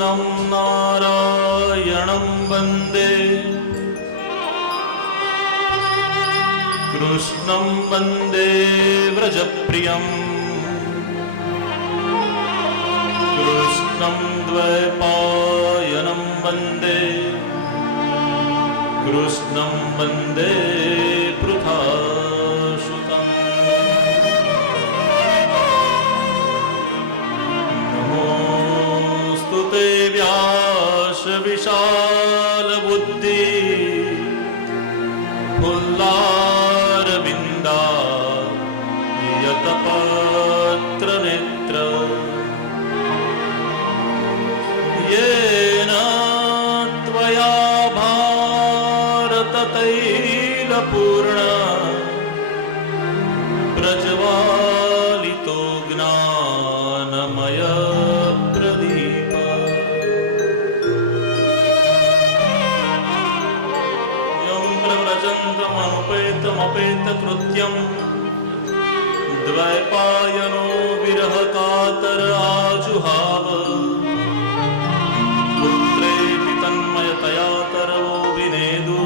कृष्णं नारायणं वन्दे कृष्णं वन्दे व्रजप्रियं कृष्णं द्वैपायनं वन्दे कृष्णं वन्दे पृथासुतं नमोऽस्तु ते व्यास विशालबुद्धि फुल्लारविन्दा यतपत्रनेत्र येन त्वया भारततैलपूर्ण प्रज्वालितो ज्ञानमय प्रदीप यं प्रव्रजन्तमनुपेतमपेतकृत्यं द्वैपायनो विरहकातर आजुहाव पुत्रेति तन्मयतया तरवो विनेदु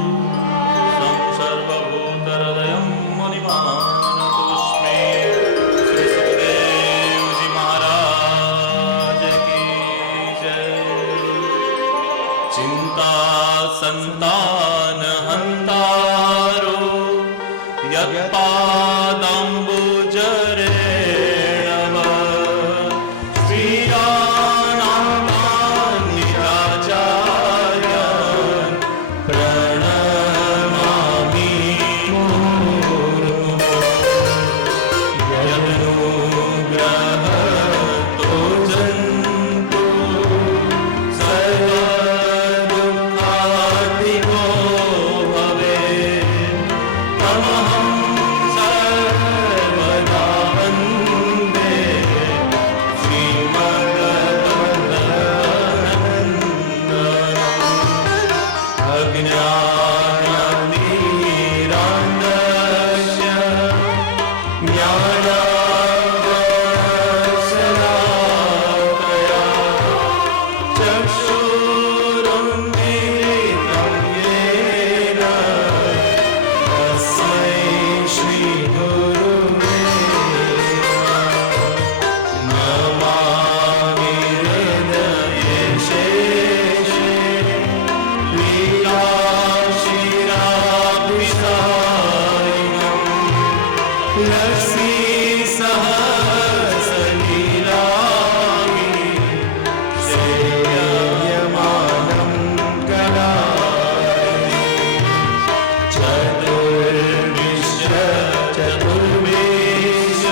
तं सर्वभूतहृदयं मुनिमानतोऽस्मि। श्री सुखदेव जी महाराज की जय। चिंता संतान हंतारो यत्पादाम्बुजरेणव श्रीयानाथान् निराचार्यान् प्रणमामि मुहुर्मुहुः। यदनुग्रहतो जन्तु सर्वदुःखाधिको भवेत् तमहं सर्वदा वन्दे श्रीमद्गजानन्दम्। अज्ञानतिमिरान्धस्य ज्ञानाञ्जनशलाकया चक्षुरुन्मीलितं येन तस्मै श्रीगुरुवे नमामि हृदये शेषे लीलाशिराभिसारिणम् लक्ष्मीसहस्रलीलामि सेव्यमानं कलानि चतुर्विश्य चतुर्विश्य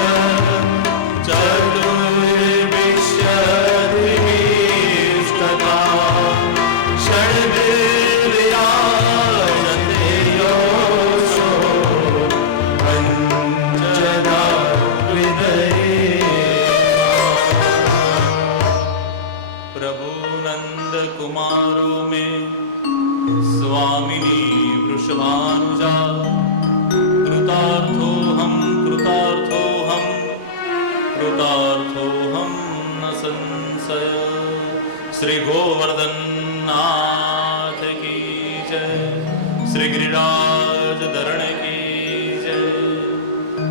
चतुर्विंशतिविंशता षड्भिर्विराजते योऽसो पञ्चदा हृदये। प्रभु नंद कुमारो में स्वामिनी वृषभानुजा कृतार्थोऽहं कृतार्थोऽहं कृतार्थोऽहं न संशय। श्री गोवर्धन नाथ की जय। श्री गिरिराज धरण की जय।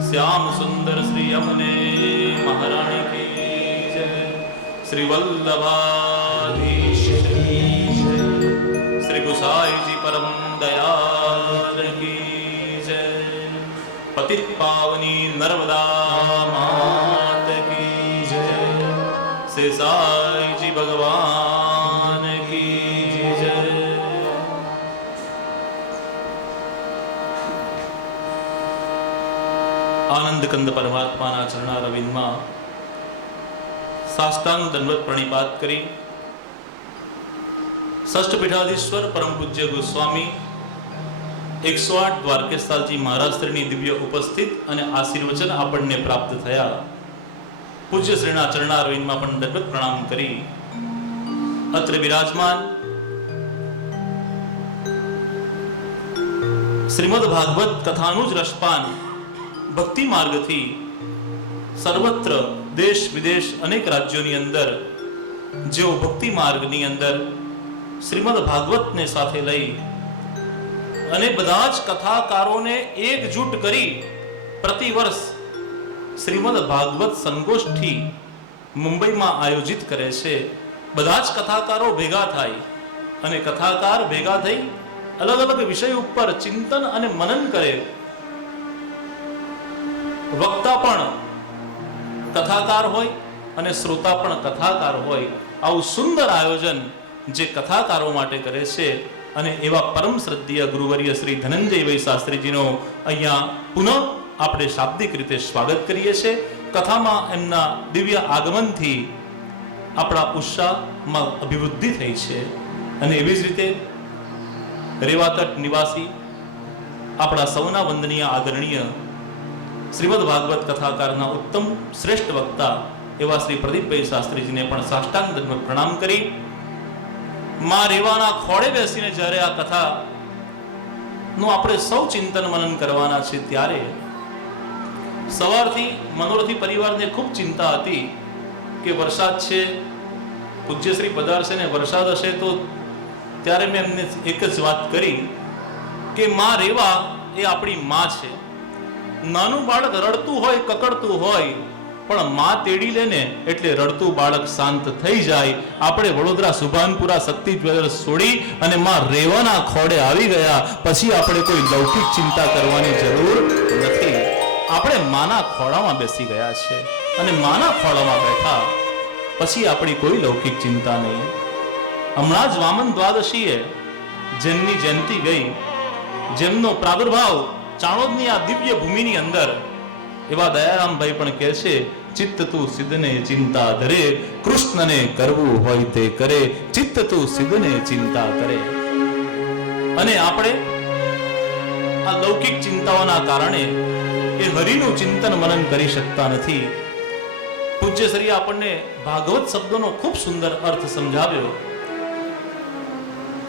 श्याम सुंदर श्री यमुने महारानी की जय। श्री वल्लभाधीश की जय। श्री गुसाई जी परम दयाल की जय। पतित पावनी नर्मदा मात की जय। शेषाई जी भगवान की जय। आनंद कंद परमात्माना चरणारविंदમાં साष्टांग दंडवत प्रणिपात કરી ષષ્ઠ પીઠાધીશ્વર પરમ પૂજ્ય ગોસ્વામી 108 દ્વારકેશાલજી મહારાજશ્રીની દિવ્ય ઉપસ્થિત અને આશીર્વચન આપણને પ્રાપ્ત થયા। પૂજ્ય શ્રીના ચરણારવિંદમાં પણ દંડવત પ્રણામ કરી અત્ર વિરાજમાન શ્રીમદ ભાગવત કથાનું જ રસપાન ભક્તિ માર્ગથી સર્વત્ર દેશ વિદેશ અનેક રાજ્યોની અંદર જેઓ ભક્તિ માર્ગની અંદર શ્રીમદ ભાગવતને સાથે લઈ અને બધા જ કથાકારોને એકજૂટ કરી પ્રતિવર્ષ શ્રીમદ ભાગવત સંગોષ્ઠી મુંબઈમાં આયોજિત કરે છે. બધા જ કથાકારો ભેગા થાય અને કથાકાર ભેગા થઈ અલગ અલગ વિષય ઉપર ચિંતન અને મનન કરે. વક્તા પણ કથાકાર હોય અને શ્રોતા પણ કથાકાર હોય. આવું સુંદર આયોજન જે કથાકારો માટે કરે છે. અને એવા પરમ શ્રદ્ધેય ગુરુવર્ય શ્રી ધનંજયભાઈ શાસ્ત્રીજીનો અહીંયા પુનઃ આપણે શાબ્દિક રીતે સ્વાગત કરીએ છીએ. કથામાં એમના દિવ્ય આગમનથી આપણા ઉત્સાહમાં અભિવૃદ્ધિ થઈ છે. અને એવી જ રીતે રેવાતટ નિવાસી આપણા સૌના વંદનીય આદરણીય શ્રીમદ ભાગવત કથાકારના ઉત્તમ શ્રેષ્ઠ વક્તા એવા શ્રી પ્રદીપભાઈ શાસ્ત્રીજીને પણ સાષ્ટાંગ દંડવત પ્રણામ કરી માં રેવાના ખોળે બેસીને જ્યારે આ કથાનું આપણે સૌ ચિંતન મનન કરવાના છે ત્યારે સવારથી મનોરથી પરિવારને ખૂબ ચિંતા હતી કે વરસાદ છે, પૂજ્યશ્રી પધારશે ને વરસાદ હશે તો. ત્યારે મેં એમને એક જ વાત કરી કે માં રેવા એ આપણી માં છે. નાનું બાળક રડતું હોય, કકડતું હોય, પણ માં તેડી લે ને એટલે રડતું બાળક શાંત થઈ જાય. આપણે વડોદરા સુભાનપુરા શક્તિ જ્વેલર્સ છોડી અને માં રેવાના ખોડે આવી ગયા પછી આપણે કોઈ લૌકિક ચિંતા કરવાની જરૂર નથી. આપણે માના ખોળામાં બેસી ગયા છે અને માના ખોળામાં બેઠા પછી આપણી કોઈ લૌકિક ચિંતા નહીં. હમણાં જ વામન દ્વાદશીએ જેમની જયંતિ ગઈ, જેમનો પ્રાદુર્ભાવ ચાણોદની આ દિવ્ય ભૂમિની અંદર, એવા દયારામભાઈ પણ કહે છે ચિત્ત તું સિદ્ધને ચિંતા ધરે, કૃષ્ણને કરવું હોય તે કરે, ચિત્ત તું સિદ્ધને ચિંતા કરે. અને આપણે આ લૌકિક ચિંતાઓના કારણે એ હરિનું ચિંતન મનન કરી શકતા નથી. પૂજ્ય શ્રી આપણને ભાગવત શબ્દનો ખૂબ સુંદર અર્થ સમજાવ્યો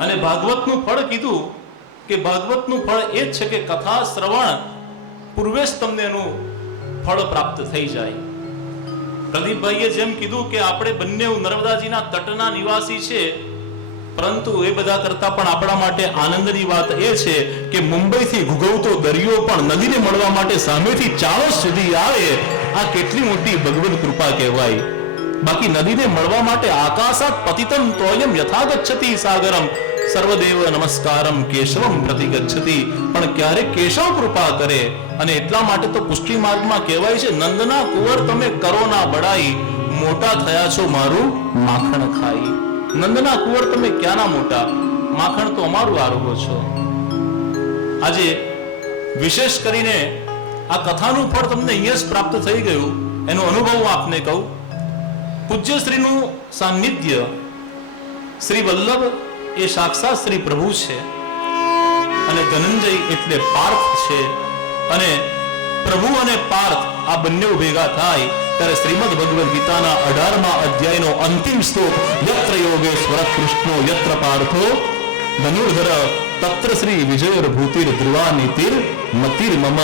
અને ભાગવતનું ફળ કીધું કે ભાગવતનું ફળ એ જ છે કે કથા શ્રવણ પૂર્વે જ તમને એનું ફળ પ્રાપ્ત થઈ જાય. પ્રદીપભાઈએ જેમ કીધું કે આપણે બંને નર્મદાજીના તટના નિવાસી છે, પરંતુ એ બધા કરતા પણ આપણા માટે આનંદની વાત એ છે કે મુંબઈથી ઘૂઘવતો દરિયો પણ નદીને મળવા માટે સામેથી ચાળોદ સુધી આવે. આ કેટલી મોટી ભગવદ કૃપા કહેવાય. બાકી નદીને મળવા માટે આકાશાત પતિતમ તોયમ યથા ગચ્છતિ સાગરમ સર્વદેવ નમસ્કારમ કેશવમ પ્રતિ ગચ્છતિ. પણ ક્યારેક કેશવ કૃપા કરે. અને એટલા માટે તો પુષ્ટિ માર્ગમાં કહેવાય છે નંદના કુંવર તમે કરો ના બડાઈ, મોટા થયા છો મારું માખણ ખાઈ. નંદના કુંવર તમે ક્યાંના મોટા, માખણ તો અમારું આરોગો છો. આજે વિશેષ કરીને આ કથાનું ફળ તમને અહીંયા જ પ્રાપ્ત થઈ ગયું એનો અનુભવ હું આપને કહું. પૂજ્ય શ્રીનું સાનિધ્ય શ્રી વલ્લભ એ સાક્ષાત શ્રી પ્રભુ છે અને ધનંજય એટલે પાર્થ છે. અને પ્રભુ અને પાર્થ આ બંને ભેગા થાય ત્યારે શ્રીમદ ભગવદ ગીતાના 18મા અધ્યાયનો અંતિમ શ્લોક યત્ર યોગેશ્વર કૃષ્ણો યત્ર પાર્થો ધનુર્ધર તત્ર શ્રી વિજય ભૂતિર ધ્રુવાનીતિર મતિર મમ.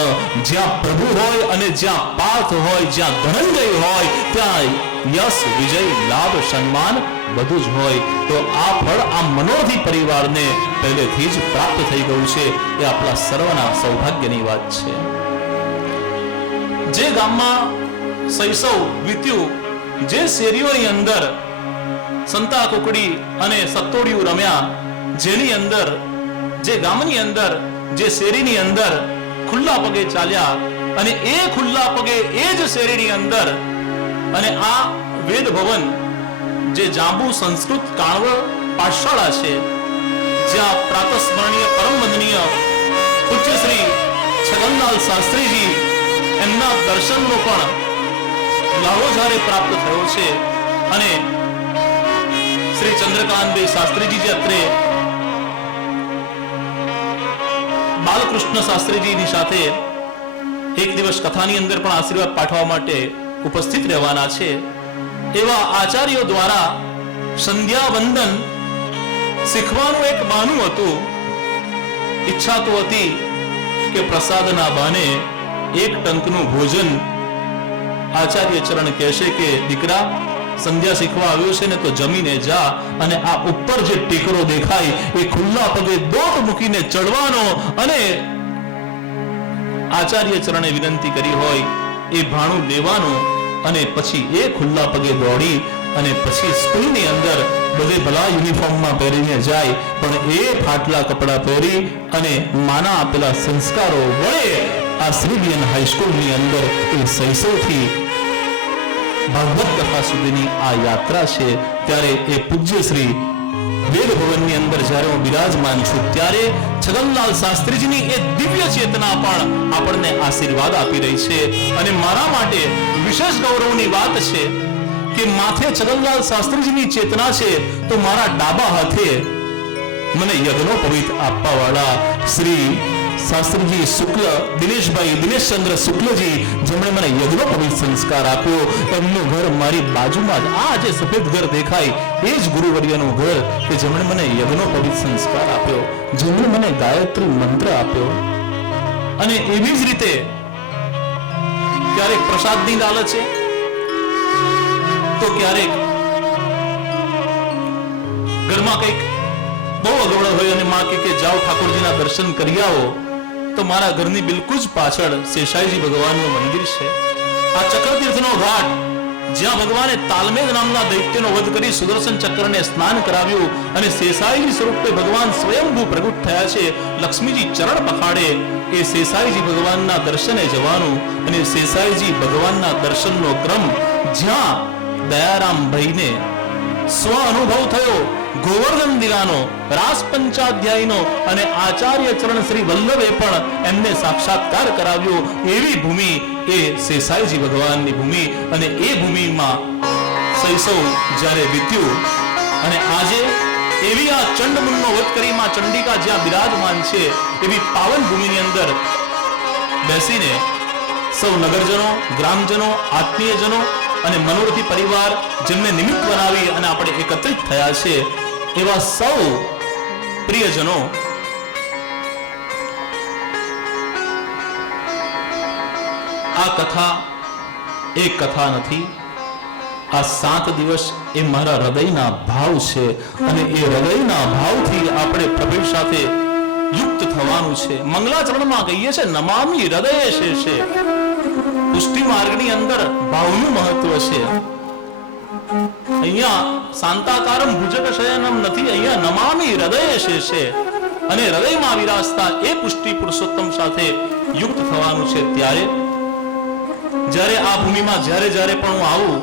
જ્યાં પ્રભુ હોય અને જ્યાં પાર્થ હોય, જ્યાં ધનંજય હોય ત્યાં યશ, વિજય, લાભ, સન્માન બધું જ હોય. તો આ ફળ આ મનોરથી પરિવારને પહેલેથી જ પ્રાપ્ત થઈ ગયું છે. એ આપણા સર્વના સૌભાગ્યની વાત છે. જે ગામમાં શૈશવ વીત્યું, જે શેરીઓની અંદર સંતા કુકડી અને સત્તોડિયું રમ્યા, જેની અંદર, જે ગામની અંદર, જે શેરીની અંદર ખુલ્લા પગે ચાલ્યા અને એ ખુલ્લા પગે એ જ શેરીની અંદર અને આ વેદ ભવન જે જાંબુ સંસ્કૃત કાણવળ પાઠશાળા છે, જ્યાં પ્રાતસ્મરણીય પરમ વંદનીય પૂજ્ય શ્રી છગનલાલ શાસ્ત્રીજી એમના દર્શનનો પણ લાવો જ્યારે પ્રાપ્ત થયો છે. અને શ્રી ચંદ્રકાંતભાઈ શાસ્ત્રીજી જે અત્રે બાલકૃષ્ણ શાસ્ત્રીજીની સાથે એક દિવસ કથાની અંદર પણ આશીર્વાદ પાઠવવા માટે ઉપસ્થિત રહેવાના છે. એવા આચાર્યો દ્વારા સંધ્યા વંદન શીખવાનું એક બહાનું હતું. ઈચ્છા તો હતી કે પ્રસાદના બહાને એક ટંકનું ભોજન. આચાર્ય ચરણ કહેશે કે દીકરા સંધ્યા શીખવા આવ્યો છે ને તો જમીને જા અને આ ઉપર જે ટેકરો દેખાય એ ખુલ્લા પગે દોટ મૂકીને ચડવાનો અને આચાર્ય ચરણે વિનંતી કરી હોય એ ભાણું લેવાનું અને પછી એ ખુલ્લા પગે દોડી અને પછી સ્કૂલની અંદર બધે ભલા યુનિફોર્મમાં પહેરીને જાય પણ એ ફાટલા કપડા પહેરી અને માના આપેલા સંસ્કારો વડે આ શ્રીવિયન હાઈસ્કૂલની અંદર એ શૈશવથી ભાગવત કથા સુધીની આ યાત્રા છે. ત્યારે એ પૂજ્ય શ્રી વેદ ભવનની અંદર જ્યારે હું બિરાજમાન છું ત્યારે છગનલાલ શાસ્ત્રીજીની એ દિવ્ય ચેતના પણ આપણને આશીર્વાદ આપી રહી છે. અને મારા માટે વિશેષ ગૌરવની વાત છે કે માથે છગનલાલ શાસ્ત્રીજીની ચેતના છે તો મારા ડાબા હાથે મને યજ્ઞો પવિત્ર આપવા વાળા શ્રી શાસ્ત્રીજી શુક્લ દિનેશચંદ્ર શુક્લજી જેમણે મને યજ્ઞો પવિત્ર સંસ્કાર આપ્યો, એમનું ઘર મારી બાજુમાં જ આ જે સફેદ ઘર દેખાય એ જ ગુરુવર્યનું ઘર કે જેમણે મને યજ્ઞો પવિત્ર સંસ્કાર આપ્યો, જેમણે મને ગાયત્રી મંત્ર આપ્યો. અને એવી જ રીતે ક્યારેક પ્રસાદની લાલચ છે તો ક્યારેક ઘરમાં કંઈક બહુ અગવડ હોય અને માં કે જાઓ ઠાકોરજીના દર્શન કરી આવો, તો મારા ઘરની બિલકુલ જ પાછળ શેષાઈજી ભગવાનનું મંદિર છે. આ ચક્રતીર્થનો ઘાટ જ્યાં ભગવાને તાલમેદ નામના દૈત્યનો વધ કરી સુદર્શન ચક્રને સ્નાન કરાવ્યું અને શેષાઈજી સ્વરૂપે ભગવાન સ્વયંભૂ પ્રગટ થયા છે. લક્ષ્મીજી ચરણ પખાડે એ શેષાઈજી ભગવાનના દર્શને જવાનું અને શેષાઈજી ભગવાનના દર્શનનો ક્રમ જ્યાં દયારામ ભાઈને સ્વ અનુભવ થયો, ગોવર્ધન દિલાનો, રાસ પંચાધ્યાયનો અને આચાર્ય ચરણ શ્રી વલ્લભે પણ એમને સાક્ષાત્કાર કરાવ્યો, એવી ભૂમિ એ શેષાઈજી ભગવાનની ભૂમિ. અને એ ભૂમિમાં શૈશવ જ્યારે વીત્યું અને આજે એવી આ ચંડમુંડનો વધ કરી માં ચંડિકા જ્યાં બિરાજમાન છે એવી પાવન ભૂમિની અંદર બેસીને સૌ નગરજનો, ગ્રામજનો, આત્મીયજનો અને મનોરથી પરિવાર જેમને નિમિત્ત બનાવી અને આપણે એકત્રિત થયા છે એવા સૌ પ્રિયજનો આ કથા એક કથા નથી, આ 7 દિવસ એ મારા હૃદયના ભાવ છે અને એ હૃદયના ભાવથી આપણે પ્રભુ સાથે યુક્ત થવાનું છે. મંગલાચરણમાં કહીએ છે નમામિ હૃદય શેષે, પુષ્ટિ માર્ગની અંદર ભાવનું મહત્વ છે. અહીંયા શાંતાકારમ ભુજગ શયનમ નથી, અહીંયા નમામિ હૃદય શેષે અને હૃદયમાં વિરાજતા એ પુષ્ટિ પુરુષોત્તમ સાથે યુક્ત થવાનું છે. ત્યારે જ્યારે આ ભૂમિમાં જ્યારે પણ હું આવું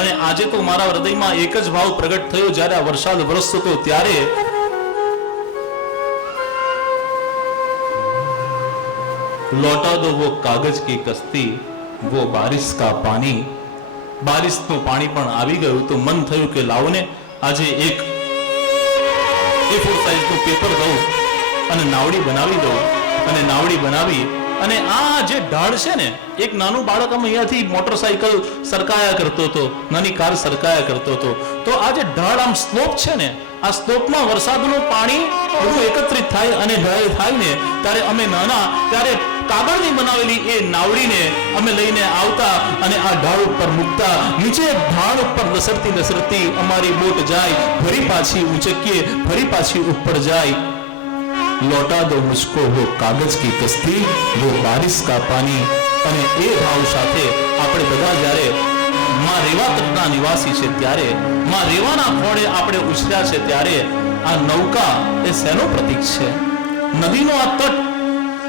અને આજે તો મારા હૃદયમાં એક જ ભાવ પ્રગટ થયો જ્યારે આ વરસાદ વરસતો હતો ત્યારે लौटा दो वो कागज की कश्ती वो बारिश का पानी. બારિશનું પાણી પણ આવી ગયું તો મન થયું કે લાવો ને આજે એક A4 સાઈઝનું પેપર દઉં અને નાવડી બનાવી દઉં અને નાવડી બનાવી અને આ જે ઢાળ છે ને, એક નાનું બાળક અહીંયાથી મોટરસાયકલ સરકાયા કરતો હતો, નાની કાર સરકાયા કરતો હતો, તો આ જે ઢાળ આમ સ્લોપ છે ને, આ સ્લોપમાં વરસાદનું પાણી બધું એકત્રિત થાય અને ઢાળ થાય ને ત્યારે અમે નાના ત્યારે કાગળની બનાવેલી એ નાવડીને અમે લઈને આવતા અને આ ઢાળ ઉપર મૂકતા. નીચે ઢાળ ઉપર લસરતી અમારી બોટ જાય, ફરી પાછી ઉચકીએ, ફરી પાછી ઉપર જાય. लौटा दो मुझको वो कागज की कश्ती वो बारिश का पानी. અને એ ભાવ સાથે આપણે બધા જ્યારે માં રેવા તટના નિવાસી છે ત્યારે માં રેવાના ખોળે આપણે ઉછર્યા છે ત્યારે આ નૌકા એ શેનો પ્રતીક છે? નદીનો આ તટ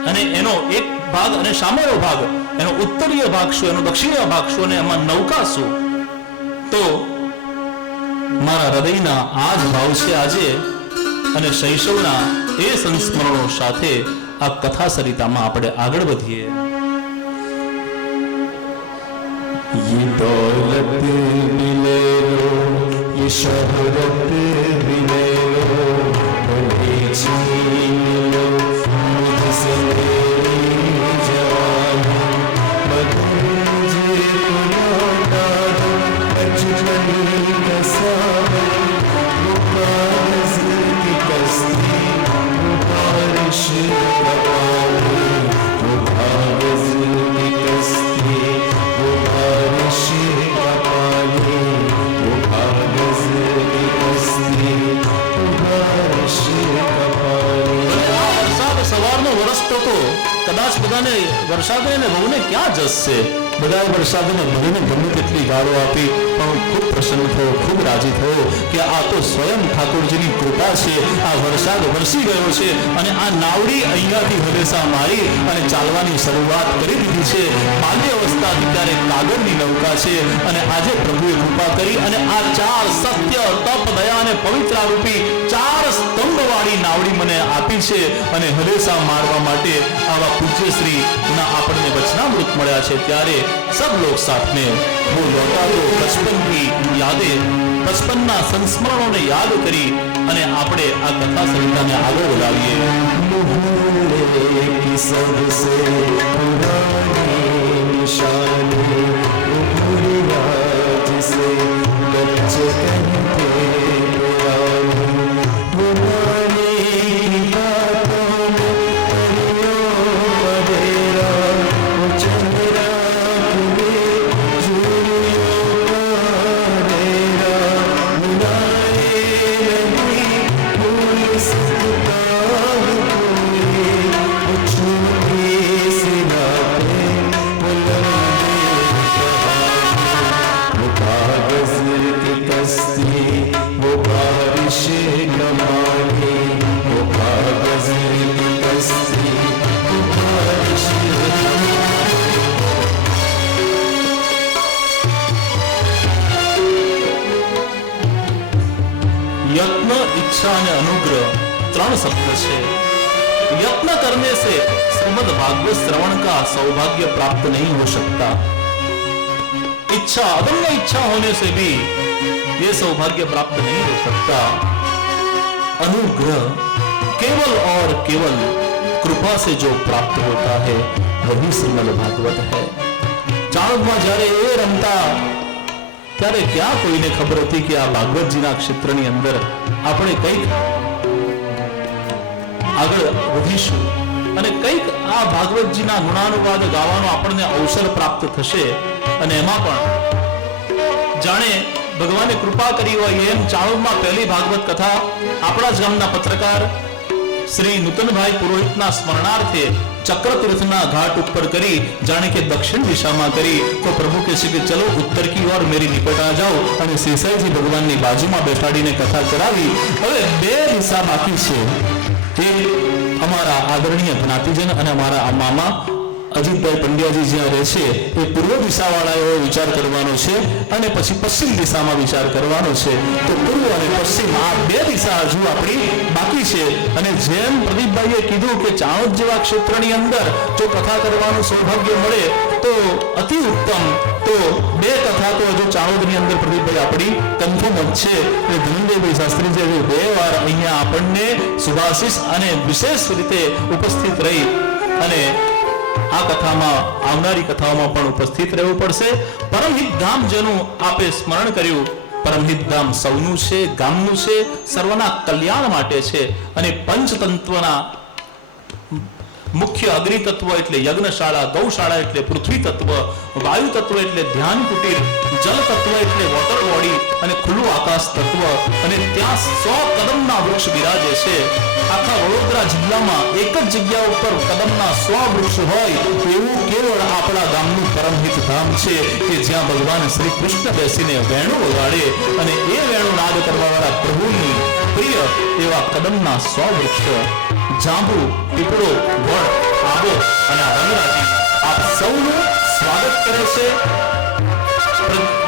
અને એનો એક ભાગ અને સામેનો ભાગ, એનો ઉત્તરીય ભાગ શું, એનો દક્ષિણીય ભાગ શું અને એમાં નૌકા શું? તો મારા હૃદયના આ જ ભાવ છે આજે. અને શૈશવના એ સંસ્મરણો સાથે આ કથા સરિતામાં આપણે આગળ વધીએ. ये दौलत मिले लो, ये शोहरत मिले लो, भले छीन लो मुझसे मेरी जवानी, मुझे लौटा दो अजमली का सावन, वो कागज की कश्ती, वो बारिश का पानी, वो कागज की कश्ती, वो बारिश का पानी. તો કદાચ બધાને વરસાદને ને વહુને ક્યાં જશે? બધાએ વરસાદને વહુને ગમે તેટલી ગાળો આપી, પણ ખૂબ પ્રસન્ન થયો, ખૂબ રાજી થયો કે આ તો સ્વયં ઠાકોરજીની કૃપા છે, આ વરસાદ વરસી ગયો છે અને આ નાવડી અહીંયાથી હલેસા મારી અને ચાલવાની શરૂઆત કરી દીધી છે. બાલ્ય અવસ્થાથી ત્યારે કાગળની નૌકા છે અને આજે પ્રભુએ કૃપા કરી અને આ 4 સત્ય, તપ, દયા અને પવિત્રા રૂપી 4 સ્તંભવાળી નાવડી મને આપી છે અને હલેસા મારવા માટે આવા પૂજ્યશ્રી ના આપણને વચનામૃત મળ્યા છે. ત્યારે सब लोग साथ में वो लौटा दो बचपन की यादें, बचपनના સંસ્મરણોને યાદ કરી અને આપણે આ કથા સંહિતાને આગળ વધાવીએ. सबसे पुरानी निशानी जिसे बच्चे कहते यत्न, इच्छा और अनुग्रह 3 शब्द है. यत्न करने से श्रीमद् भागवत श्रवण का सौभाग्य प्राप्त नहीं हो सकता. इच्छा, अदम्य इच्छा होने से भी ये सौभाग्य प्राप्त नहीं हो सकता. अनुग्रह केवल और केवल कृपा से जो प्राप्त होता है वही श्रीमद् भागवत है. चाणक्य જ્યારે એ રમતા ત્યારે ક્યાં કોઈને ખબર હતી કે આ ભાગવતજીના ક્ષેત્રની અંદર આપણે કંઈક આગળ વધીશું અને કંઈક આ ભાગવતજીના ગુણાનુવાદ ગાવાનો આપણને અવસર પ્રાપ્ત થશે. અને એમાં પણ જાણે ભગવાને કૃપા કરી હોય એમ ચાણોદમાં પહેલી ભાગવત કથા આપણા જ ગામના પત્રકાર શ્રી નૂતનભાઈ પુરોહિતના સ્મરણાર્થે चक्रतीर्थना घाट ऊपर करी, जाने के दक्षिण दिशा में करी तो प्रभु कहते कि चलो उत्तर की ओर मेरी निकट आ जाओ और शेषाईजी भगवान की बाजू में बेठाड़ीने कथा करावी. हवे 2 दिशा बाकी छे. एक अमारा आदरणीय ज्ञातिजन और अमारा मामा अजीतभाई पंड्याजी ज्यां रहे छे ए पूर्व दिशा वाला एवो विचार करवानो छे અને પછી પશ્ચિમ દિશામાં વિચાર કરવાનો છે. તો પૂર્વ અને પશ્ચિમ આ 2 દિશા હજુ આપણી બાકી છે. અને જેમ પ્રદીપભાઈએ કીધું કે ચાણોદ જેવા ક્ષેત્રની અંદર જો કથા કરવાનું સૌભાગ્ય મળે તો અતિ ઉત્તમ. તો 2 કથા તો હજુ ચાણોદની અંદર પ્રદીપભાઈ આપણી કન્ફર્મ જ છે. અને ધનંજયભાઈ શાસ્ત્રીજી 2 વાર અહીંયા આપણને સુભાષિસ અને વિશેષ રીતે ઉપસ્થિત રહી અને આ કથામાં આવનારી કથાઓમાં પણ ઉપસ્થિત રહેવું પડશે. પરમહિત ધામ જેનું આપે સ્મરણ કર્યું, પરમહિત ધામ સૌનું છે, ગામનું છે, સર્વના કલ્યાણ માટે છે. અને પંચતત્વના મુખ્ય અગ્નિ તત્વ એટલે યજ્ઞશાળા, ગૌશાળા એટલે પૃથ્વી તત્વ, વાયુ તત્વ એટલે ધ્યાન કુટીર, જલ તત્વ એટલે વોટર બોડી અને ખુલ્લું આકાશ તત્વ. અને ત્યાં 100 કદમના વૃક્ષ બિરાજે છે. આખા વડોદરા જિલ્લામાં એક જ જગ્યા ઉપર કદમના 100 વૃક્ષ હોય એવું કેવળ આપણા ગામનું પરમહિત ધામ છે કે જ્યાં ભગવાન શ્રી કૃષ્ણ બેસીને વેણુ વગાડે અને એ વેણુ નાદ કરવાવાળા પ્રભુની પ્રિય એવા કદમના 100 વૃક્ષ જાંબુ, પીપળો, વડ, આંબો અને વનરાજી આપ સૌનું સ્વાગત કરે છે.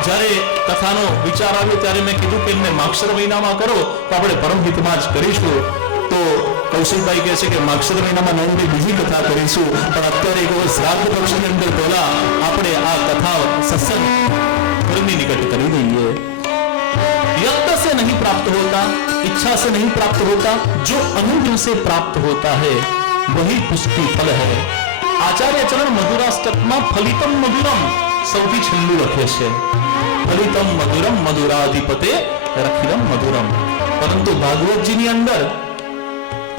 જ્યારે કથાનો વિચાર આવ્યો ત્યારે મેં કીધું કે એમને માગશર મહિનામાં કરો તો આપણે પરમહિતમાં જ કરીશું. તો કૌશિકભાઈ કહે છે કે માગશર મહિનામાં નોંધની બીજી કથા કરીશું, પણ અત્યારે એક વખત શ્રાદ્ધ પક્ષની અંદર પહેલા આપણે આ કથા સત્સંગ ઘરની નિકટ કરી દઈએ. यत्न से नहीं प्राप्त होता, इच्छा से नहीं प्राप्त होता, जो अनुग्रह से प्राप्त होता है वही पुष्टि फल है. आचार्य चरण मधुराष्टकમાં ફલિતમ મધુરમ સૌથી છેલ્લું લખે છે. ફલિતમ મધુરમ મધુરાધિપતે રખિલમ મધુરમ. પરંતુ ભાગવતજીની અંદર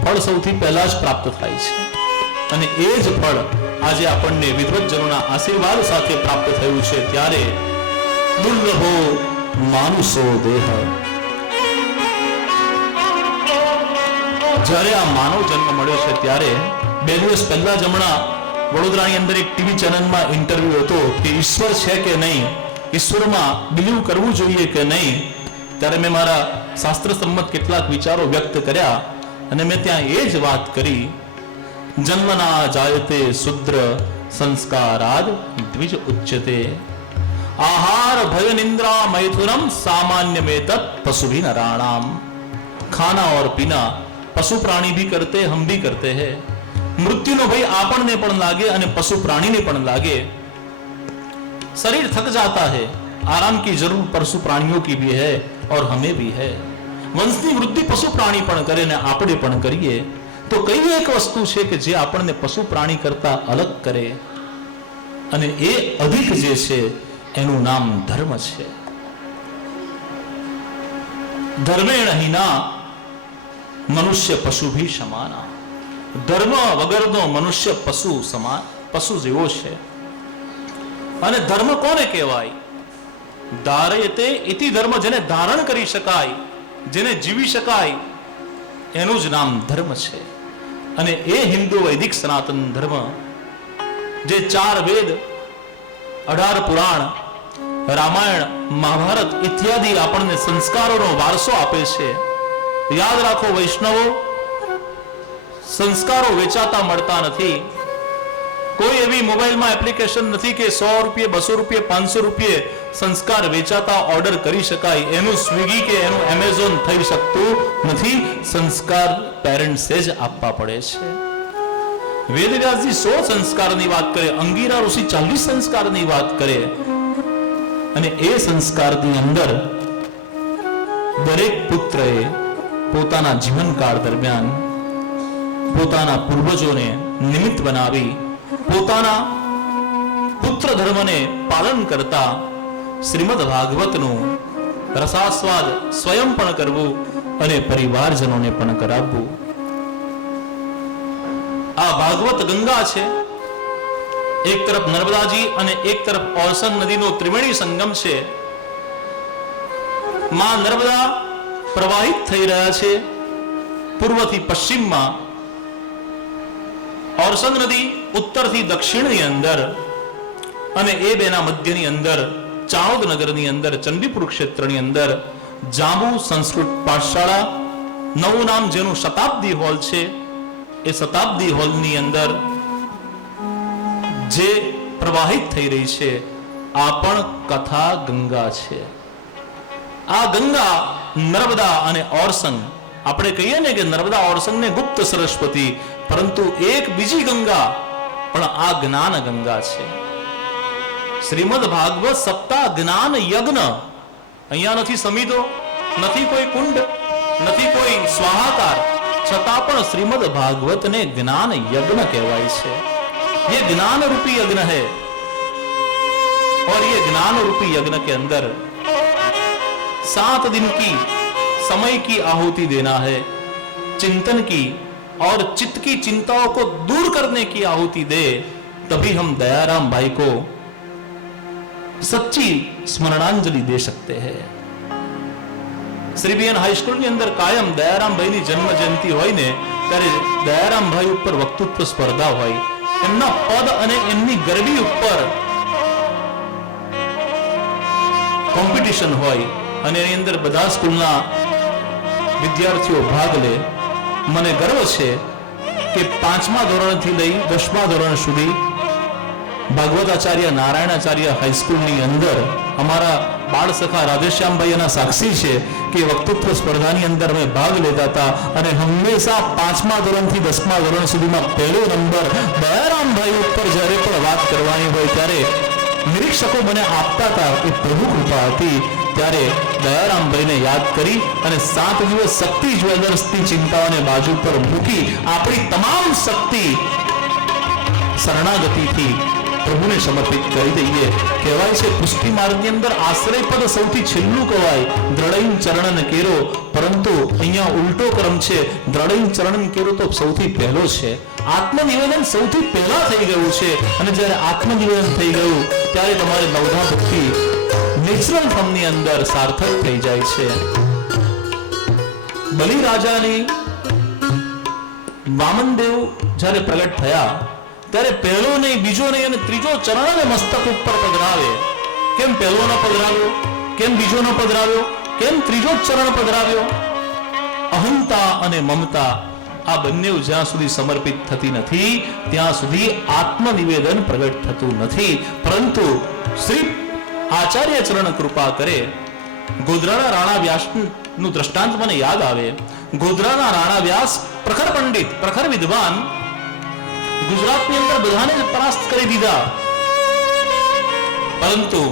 ફળ સૌથી પહેલા જ પ્રાપ્ત થાય છે અને એ જ ફળ આજે આપણને વિદ્વજનોના આશીર્વાદ સાથે પ્રાપ્ત થયું છે. ત્યારે દુર્લભો માનુષો દેહ, જ્યારે આ માનવ જન્મ મળ્યો છે ત્યારે બે દિવસ પહેલા જ હમણાં વડોદરાની અંદર એક ટીવી ચેનલમાં ઇન્ટરવ્યુ હતો કે ઈશ્વર છે કે નહીં, ઈશ્વરમાં બિલીવ કરવું જોઈએ કે નહીં. ત્યારે મેં મારા શાસ્ત્ર સંમત કેટલાક વિચારો વ્યક્ત કર્યા અને મેં ત્યાં એ જ વાત કરી, જન્મના જાયતે શુદ્ર સંસ્કારાદ દ્વિજ ઉચ્યતે, आहार भय निंद्रा मैथुनम सामान्य में तत् पशु भी नराणाम. खाना और पीना पशु प्राणी भी करते, हम भी करते हैं. मृत्यु नो भय આપણને પણ લાગે અને પશુ પ્રાણીને પણ લાગે. शरीर थक जाता है, आराम की जरूर पशु प्राणियों की भी है और हमें भी है. વંશની વૃદ્ધિ પશુ પ્રાણી પણ કરે ને આપણે પણ કરીએ. તો કઈ એક વસ્તુ છે કે જે આપણને પશુ પ્રાણી કરતા અલગ કરે, અને એ અધિક જે છે એનું નામ ધર્મ છે. ધર્મેણ હિના મનુષ્ય પશુ ભી સમાના. ધર્મ વગરનો મનુષ્ય પશુ સમાન, પશુ જેવો છે. અને ધર્મ કોને કહેવાય? ધારયતે ઇતિ ધર્મ, જેને ધારણ કરી શકાય, જેને જીવી શકાય, એનું જ નામ ધર્મ છે. અને એ હિન્દુ વૈદિક સનાતન ધર્મ જે 4 વેદ, 18 પુરાણ, રામાયણ, મહાભારત ઇત્યાદિ આપણને સંસ્કારોનો વારસો આપે છે. યાદ રાખો વૈષ્ણવો, સંસ્કારો વેચાતા મળતા નથી. કોઈ એવી મોબાઈલમાં એપ્લિકેશન નથી કે 100 રૂપિયે, 200 રૂપિયે, 500 રૂપિયે સંસ્કાર વેચાતા ઓર્ડર કરી શકાય. એનું સ્વિગી કે એનું એમેઝોન થઈ શકતું નથી. સંસ્કાર પેરેન્ટ્સે જ આપવા પડે છે. વેદવ્યાસજી 100 સંસ્કારની વાત કરે, અંગીરા ઋષિ 40 સંસ્કારની વાત કરે. અને એ સંસ્કારની અંદર દરેક પુત્રએ પોતાના જીવનકાળ દરમિયાન પોતાના પૂર્વજોને નિમિત્ત બનાવી પોતાના પુત્ર ધર્મને પાલન કરતા શ્રીમદ ભાગવતનું રસાસ્વાદ સ્વયં પણ કરવું અને પરિવારજનોને પણ કરાવવું. આ ભાગવત ગંગા છે. એક તરફ નર્મદાજી અને એક તરફ ઓરસંગ નદીનો ત્રિવેણી સંગમ છે. માં નર્મદા પ્રવાહિત થઈ રહ્યા છે પૂર્વથી પશ્ચિમમાં, ઓરસંગ નદી ઉત્તરથી દક્ષિણની અંદર, અને એ બેના મધ્યની અંદર ચાણોદ નગરની અંદર, ચંદીપુર ક્ષેત્રની અંદર જાંબુ સંસ્કૃત પાઠશાળા, નવું નામ જેનું શતાબ્દી હોલ છે, એ શતાબ્દી હોલની અંદર જે પ્રવાહિત થઈ રહી છે આ પણ કથા ગંગા છે. આ ગંગા, નર્મદા અને ઓરસંગ, આપણે કહીએ ને કે નર્મદા ઓરસંગ ને ગુપ્ત સરસ્વતી, પરંતુ એક બીજી ગંગા પણ આ જ્ઞાન ગંગા છે. શ્રીમદ ભાગવત સપ્તાહ જ્ઞાન યજ્ઞ. અહીંયા નથી સમિધો, નથી કોઈ કુંડ, નથી કોઈ સ્વાહાકાર, છતાં પણ શ્રીમદ ભાગવતને જ્ઞાન યજ્ઞ કહેવાય છે. ये ज्ञान रूपी यज्ञ है और ये ज्ञान रूपी यज्ञ के अंदर 7 दिन की समय की आहुति देना है. चिंतन की और चित्त की चिंताओं को दूर करने की आहुति दे, तभी हम दयाराम भाई को सच्ची स्मरणांजलि दे सकते हैं. श्रीबीएन हाई स्कूल ની અંદર કાયમ દયારામ ભાઈની જન્મ જયંતિ હોય ને ત્યારે દયારામ ભાઈ ઉપર વક્તૃત્વ સ્પર્ધા હોય. એમના પદ અને એમની ગરબી ઉપર કોમ્પિટિશન હોય અને એની અંદર બધા સ્કૂલના વિદ્યાર્થીઓ ભાગ લે. મને ગર્વ છે કે 5મા ધોરણથી લઈ 10મા ધોરણ સુધી ભાગવતાચાર્ય નારાયણાચાર્ય હાઈસ્કૂલની અંદર અમારા બાળ સખા રાધેશ્યામભાઈ એના સાક્ષી છે કે વક્તૃત્વ સ્પર્ધાની અંદર અમે ભાગ લેતા હતા અને હંમેશા 5મા ધોરણથી 10મા ધોરણ સુધીમાં પહેલો નંબર દયારામભાઈ ઉપર જ્યારે પણ વાત કરવાની હોય ત્યારે નિરીક્ષકો મને આપતા હતા. એ પ્રભુ કૃપા હતી. ત્યારે દયારામભાઈને યાદ કરી અને 7 દિવસ શક્તિ જ્વેલર્સની ચિંતાઓને બાજુ પર મૂકી આપણી તમામ શક્તિ શરણાગતિથી પ્રભુને સમર્પિત કરી દઈએ. કહેવાય છે પુષ્ટિ માર્ગની અંદર આશ્રય પદ સૌથી છેલ્લું કહેવાય, દ્રઢૈ ચરણન કેરો, પરંતુ અહીંયા ઉલટો ક્રમ છે. દ્રઢૈ ચરણન કેરો તો સૌથી પહેલો છે. આત્મનિવેદન સૌથી પહેલા થઈ ગયું છે અને જ્યારે આત્મનિવેદન થઈ ગયું ત્યારે તમારી નવધા ભક્તિ નેચરલ ફોર્મની અંદર સાર્થક થઈ જાય છે. બલિરાજાની વામનદેવ જ્યારે પ્રગટ થયા ત્યારે પહેલો નહીં, બીજો નહીં અને ત્રીજો ચરણ અને મસ્તક ઉપર પધરાવે. કેમ પહેલો ન પધરાવ્યો? કેમ બીજો ન પધરાવ્યો? કેમ ત્રીજો ચરણ પધરાવ્યો? અહંતા અને મમતા આ બંને જ્યાં સુધી સમર્પિત થતી નથી ત્યાં સુધી આત્મનિવેદન પ્રગટ થતું નથી. પરંતુ શ્રી આચાર્ય ચરણ કૃપા કરે. ગોધરાના રાણા વ્યાસનું દ્રષ્ટાંત મને યાદ આવે. ગોધરાના રાણા વ્યાસ પ્રખર પંડિત, પ્રખર વિદ્વાન, ગુજરાતની અંદર બધાને જ પરાસ્ત કરી દીધા, પરંતુ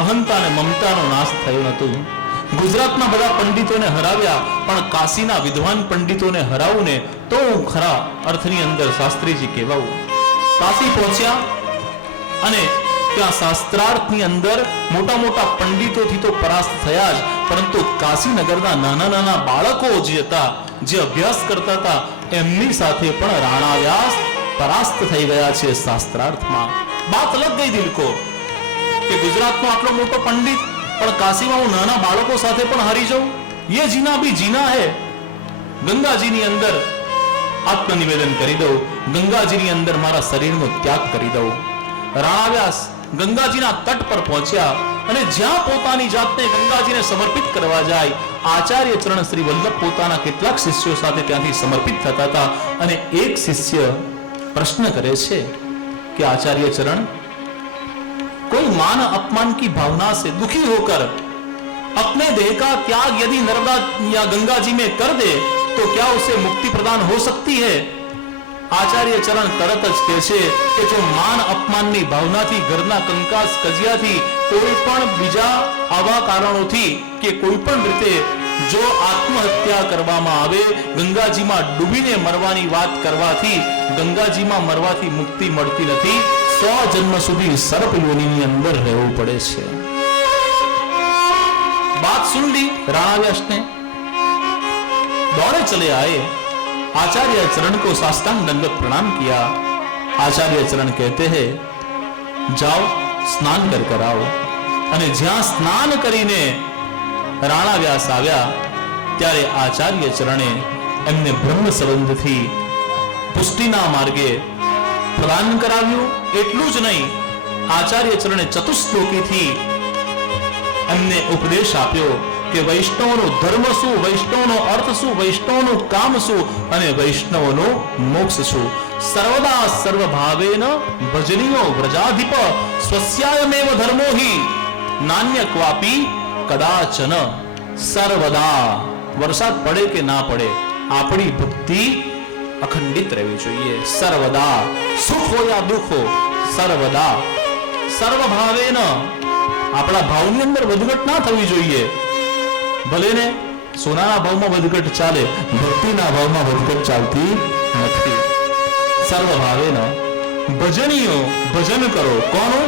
અહંતા અને મમતાનો નાશ થયો નહોતું. ગુજરાતના બધા પંડિતોને હરાવ્યા, પણ કાશીના વિદ્વાન પંડિતોને હરાવું ને તો હું ખરા અર્થની અંદર શાસ્ત્રીજી કહેવાઉં. કાશી પહોંચ્યા અને ત્યાં શાસ્ત્રાર્થની અંદર મોટા મોટા પંડિતોથી તો પરાસ્ત થયા જ, પરંતુ કાશીનગરના નાના નાના બાળકો જે હતા, જે અભ્યાસ કરતા હતા, એમની સાથે પણ રાણા વ્યાસ પરાસ્ત થઈ ગયા છે શાસ્ત્રાર્થમાં. બાત લગ ગઈ દિલકો કે ગુજરાતનો આટલો મોટો પંડિત, પણ કાશીમાં હું નાના બાળકો સાથે પણ હારી જાઉં. ये जीना भी जीना है. ગંગાજીની અંદર આત્મનિવેદન કરી દઉં, ગંગાજીની અંદર મારા શરીરનો ત્યાગ કરી દઉં. રાણા વ્યાસ ગંગાજીના તટ પર પહોંચ્યા અને જ્યાં પોતાની જાતને ગંગાજીને સમર્પિત કરવા જાય, આચાર્ય ચરણ શ્રી વલ્લભ પોતાના કેટલાક શિષ્યો સાથે ત્યાંથી સમર્પિત થતા હતા. અને એક શિષ્ય પ્રશ્ન કરે છે कि आचार्य चरण, कोई मान अपमान की भावना से दुखी होकर अपने देह का त्याग यदि नर्मदा या गंगा जी में कर दे तो क्या उसे मुक्ति प्रदान हो सकती है? आचार्य चरण तरत જ કહે છે કે જો માન અપમાનની ભાવનાથી, ઘરના કંકાસ કજિયાથી, કોઈ પણ બીજા આવા કારણોથી કે કોઈ પણ રીતે જો આત્મહત્યા કરવામાં આવે, ગંગાજીમાં ડૂબીને મરવાની વાત કરવાથી, ગંગાજીમાં મરવાથી મુક્તિ મળતી નથી. 100 જન્મ સુધી સર્પ યોનિની અંદર રહેવું પડે છે. बात सुन ली राणा व्यास ने, दौड़े चले आए, आचार्य चरण को साष्टांग दंडवत प्रणाम किया. आचार्य चरण कहते हैं जाओ स्नान कर आओ. અને જ્યાં સ્નાન કરીને રાણા વ્યાસ આવ્યા ત્યારે આચાર્ય ચરણે એમને બ્રહ્મ સંબંધથી પુષ્ટિના માર્ગે પ્રદાન કરાવ્યું. એટલું જ નહીં, આચાર્ય ચરણે ચતુશ્લોકીથી એમને ઉપદેશ આપ્યો કે વૈષ્ણવનો ધર્મ શું, વૈષ્ણવનો અર્થ શું, વૈષ્ણવનું કામ શું અને વૈષ્ણવનો મોક્ષ શું. સર્વદા સર્વભાવેન ભજનીયો વ્રજાધિપ સ્વસ્યાયમેવ ધર્મો હિ નાન્ય ક્વાપી કદાચન. સર્વદા, વરસાદ પડે કે ના પડે, આપણી ભક્તિ અખંડિત રહેવી જોઈએ. સર્વદા, સુખ હો યા દુઃખ હો, સર્વદા સર્વભાવેન, આપણા ભાવની અંદર વધઘટ ના થવી જોઈએ. ભલે ને સોનાના ભાવમાં વધઘટ ચાલે, ભક્તિના ભાવમાં વધઘટ ચાલતી નથી. સર્વભાવેન ભજનીયો, ભજન કરો. કોનું?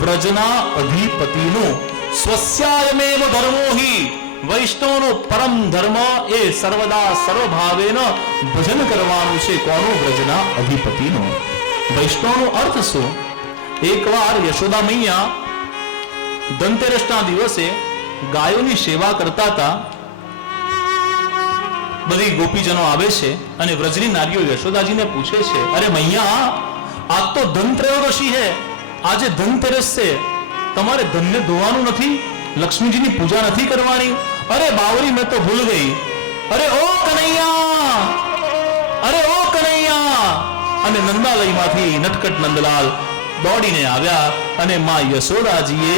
વ્રજના અધિપતિનું. સ્વસ્યાયમેવ ધર્મો હિ, વૈષ્ણવનો પરમ ધર્મ એ સર્વદા સર્વભાવેન ભજન કરવાનું છે. કોનું? વ્રજના અધિપતિનું. વૈષ્ણવનો અર્થ શું? એકવાર યશોદા મૈયા ધનતેરસના દિવસે ગાયોની સેવા કરતા હતા. બધી ગોપીજનો આવે છે અને વ્રજની નારીઓ યશોદાજીને પૂછે છે, અરે મૈયા, આજ તો ધનત્રયોદશી હે, આજે ધનતેરસ છે, તમારે ધનને ધોવાનું નથી? લક્ષ્મીજીની પૂજા નથી કરવાની? અરે બાવરી, મેં તો ભૂલ ગઈ. અરે ઓ કનૈયા, અરે ઓ કનૈયા. અને નંદાલયમાંથી નટકટ નંદલાલ દોડીને આવ્યા અને માં યશોદાજીએ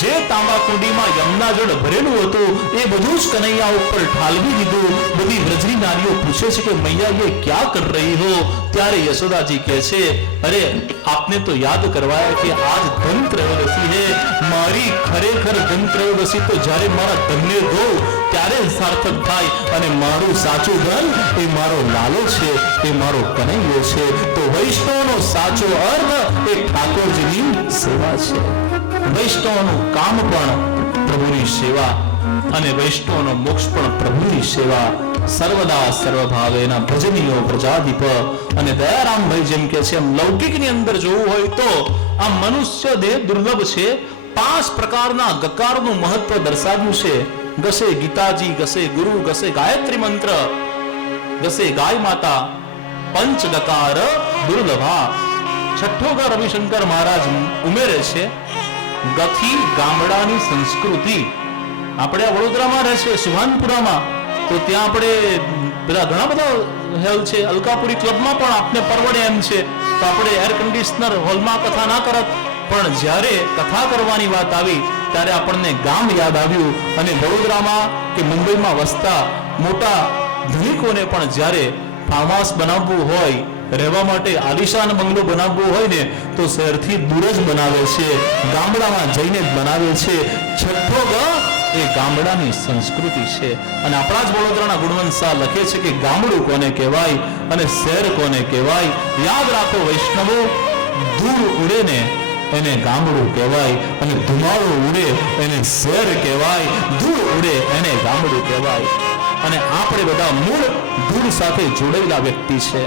જે તાંબા કુંડીમાં યમુના જળ ભરેલું હતું એ બધું જ કનૈયા ઉપર ઠાલવી દીધું. બધી વ્રજની નારીઓ પૂછે છે કે મૈયા ये क्या कर रही हो? ત્યારે યશોદાજી કહે છે, અરે આપને તો યાદ કરવાયા કે આજ ધનત્રયોદશી હે. મારી ખરેખર ધનત્રયોદશી તો જ્યારે મારા ધનને ધોઉં ત્યારે સાર્થક થાય. અને મારું સાચું ધન એ મારો લાલો છે, એ મારો કનૈયો છે. તો વૈષ્ણવનો સાચો અર્થ એ ઠાકોરજીની સેવા છે. વૈષ્ણવનું કામ પણ પ્રભુની સેવા અને વૈષ્ણવનો મોક્ષ પણ પ્રભુની સેવા. સર્વદા સર્વભાવેના ભજનીયો પ્રજાધિપ. અને દયારામભાઈ જેમ કે છે એમ લૌકિકની અંદર જોવું હોય તો આ મનુષ્ય દેહ દુર્લભ છે. 5 પ્રકારના ગકારનું મહત્વ દર્શાવ્યું છે. ગસે ગીતાજી, ગસે ગુરુ, ગસે ગાયત્રી મંત્ર. ગસે ગાય માતા પંચ ગકાર દુર્લભા. છઠ્ઠો ગ રવિશંકર મહારાજ ઉમેરે છે, ગથી ગામડાની સંસ્કૃતિ. આપણે આ વડોદરામાં રહે છે, સુભાનપુરામાં, તો ત્યાં આપણે બધા ઘણા બધા હેલ છે. અલકાપુરી ક્લબમાં પણ આપને પરવડે એમ છે, તો આપણે એર કન્ડિશનર હોલમાં કથા ના કરત, પણ જ્યારે કથા કરવાની વાત આવી ત્યારે આપણને ગામ યાદ આવ્યું. અને વડોદરામાં કે મુંબઈમાં વસતા મોટા ધનિકોને પણ જ્યારે ફાર્મ હાઉસ બનાવવું હોય, રહેવા માટે આલિશાન બંગલો બનાવવો હોય ને, તો શહેરથી દૂર જ બનાવે છે, ગામડામાં જઈને જ બનાવે છે. છઠ્ઠો ગ એ ગામડાની સંસ્કૃતિ છે. અને આપણા જ વડોદરાના ગુણવંત શાહ લખે છે કે ગામડું કોને કહેવાય અને શહેર કોને કહેવાય. યાદ રાખો વૈષ્ણવો, દૂર ઉડે ને એને ગામડું કહેવાય, અને ધુમાડો ઉડે એને શહેર કહેવાય, દૂર ઉડે એને ગામડું કહેવાય. અને આપણે બધા મૂળ ધૂળ સાથે જોડાયેલા વ્યક્તિ છે.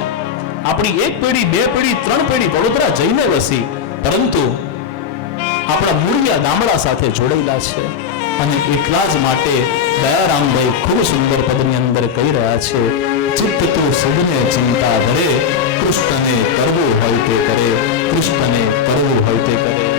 આપણી એક પેઢી, બે પેઢી, ત્રણ પેઢી વડોદરા જઈને વસી, પરંતુ આપણા મૂળિયા ગામડા સાથે જોડાયેલા છે. અને એટલા જ માટે દયારામભાઈ ખૂબ સુંદર પદની અંદર કહી રહ્યા છે, ચિત્ત તું સદને ચિંતા ધરે, કૃષ્ણને કરવું હોય તે કરે, કૃષ્ણને કરવું હોય તે કરે.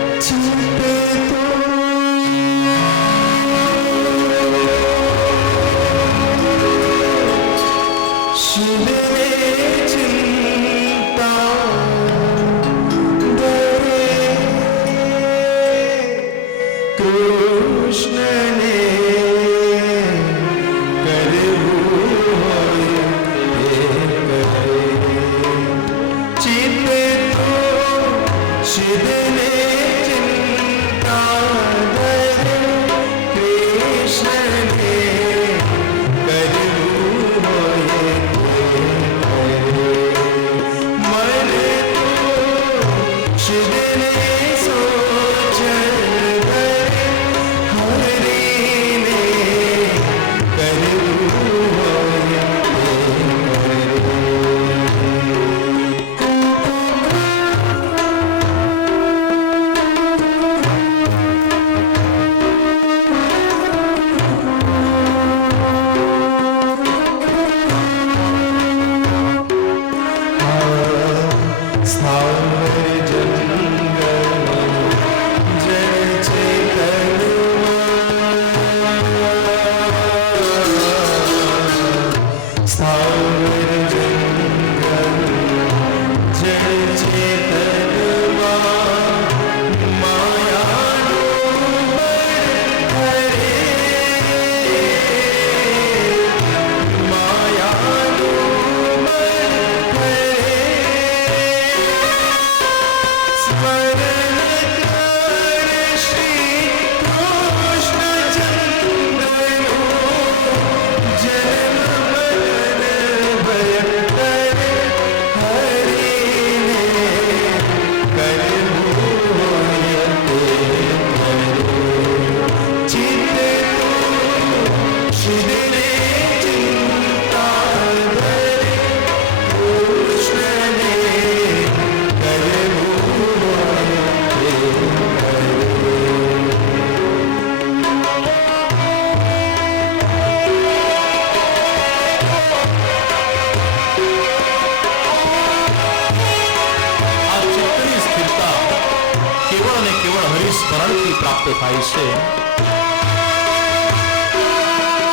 પ્રાપ્ત થાય છે.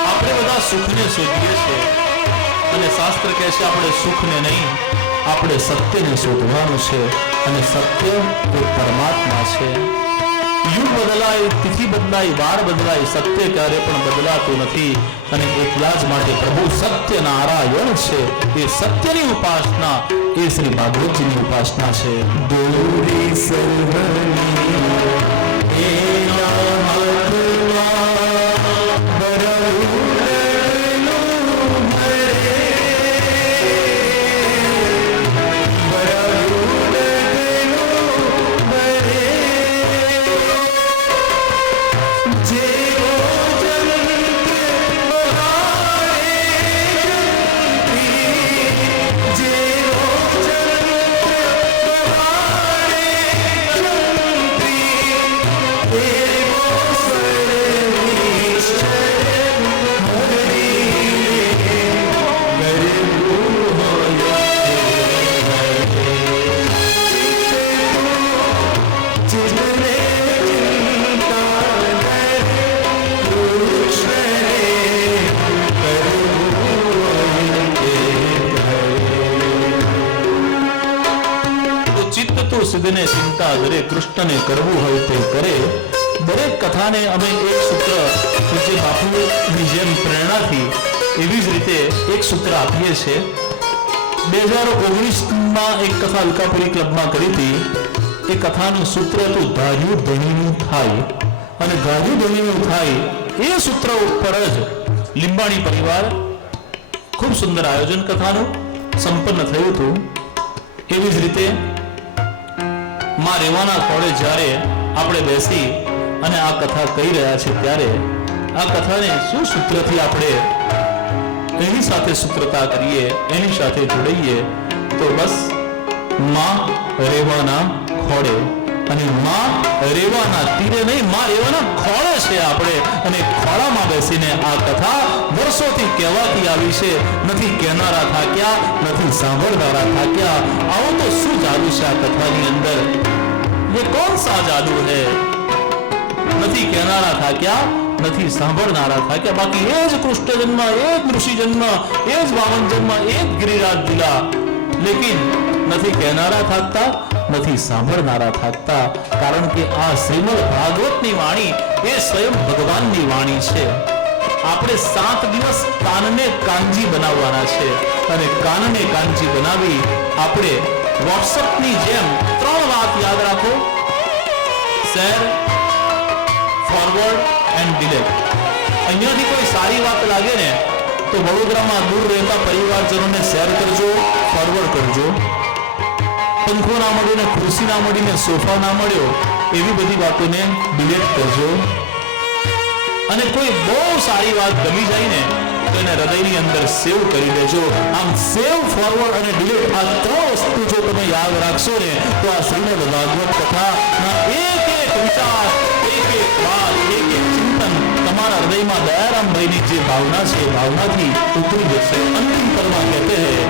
આપણે બધા સુખને શોધીએ છીએ, અને શાસ્ત્ર કહે છે આપણે સુખને નહીં, આપણે સત્યને શોધવાનું છે, અને સત્ય એ પરમાત્મા છે. યુગ બદલાય, તિથિ બદલાય, વાર બદલાય, સત્ય ક્યારે પણ બદલાતું નથી. અને એટલા જ માટે પ્રભુ સત્ય નારાયણ છે. એ સત્યની ઉપાસના એ શ્રી ભાગવતજીની ઉપાસના છે. દોરી સર્વની સિદ્ધને ચિંતા કરે, કૃષ્ણને કરવું હોય તે કરે. દરેક કથાને અમે એક સૂત્ર પૂજ્ય બાપુની જેમ પ્રેરણાથી એવી જ રીતે એક સૂત્ર આપીએ છીએ. 2019માં એક કથા અલકાપુરી ક્લબમાં કરી હતી. એ કથાનું સૂત્ર હતું ધાર્યું ધણીનું થાય. અને ધાર્યું ધણીનું થાય એ સૂત્ર ઉપર જ લીંબાણી પરિવાર ખૂબ સુંદર આયોજન કથાનું સંપન્ન થયું હતું. એવી જ રીતે માં રેવાના ખોળે જ્યારે આપણે બેસી અને આ કથા કહી રહ્યા છે ત્યારે આ કથાને શું સૂત્રથી આપણે એની સાથે સૂત્રતા કરીએ, એની સાથે જોડીએ તો બસ માં રેવાના ખોળે. અને માં રેવાના તીરે નહીં, માં રેવાના ખોળે છે આપણે. અને ખોળામાં બેસીને આ કથા વર્ષોથી કહેવાતી આવી છે. નથી કહેનારા થાક્યા, નથી સાંભળનારા થાક્યા. આવો તો શું જાદુ છે આ કથાની અંદર? ये कौन सा जादू है? નથી કહેનારા થાક્યા, નથી સાંભળનારા થાક્યા. બાકી એ જ કૃષ્ણ જન્મ, એ જ ઋષિ જન્મ, એ જ વામન જન્મ, એ જ ગિરિરાજ દિલા. લેકિન નથી કહેનારા થાકતા, નથી સાંભળનારા થાકતા. કારણ કે આ શ્રીમદ ભાગવતની વાણી એ સ્વયં ભગવાનની વાણી છે. આપણે 7 દિવસ કાનને કાંજી બનાવવાના છે. અને કાનને કાંજી બનાવી આપણે વોટ્સએપની જેમ 3 વાત યાદ રાખો: શેર, ફોરવર્ડ એન્ડ ડિલીટ. અહીંયાથી કોઈ સારી વાત લાગે ને તો વડોદરામાં દૂર રહેતા પરિવારજનોને શેર કરજો, ફોરવર્ડ કરજો. પંખો ના મળ્યો ને ખુરશી ના મળી ને સોફા ના મળ્યો એવી બધી વાતોને ડિલીટ કરજો. અને કોઈ બહુ સારી વાત ગમી જાય ને તો એને હૃદયની અંદર સેવ કરી દેજો. આમ સેવ, ફોરવર્ડ અને ડિલીટ આ 3 વસ્તુ જો તમે યાદ રાખશો ને તો આ શ્રીમદ ભાગવત કથાના એક એક વિચાર, એક એક વાત, એક એક ચિંતન તમારા હૃદયમાં દયારામભાઈની જે ભાવના છે એ ભાવનાથી ઉતરી જશે. અંતિમ પદમાં કહેતે હૈ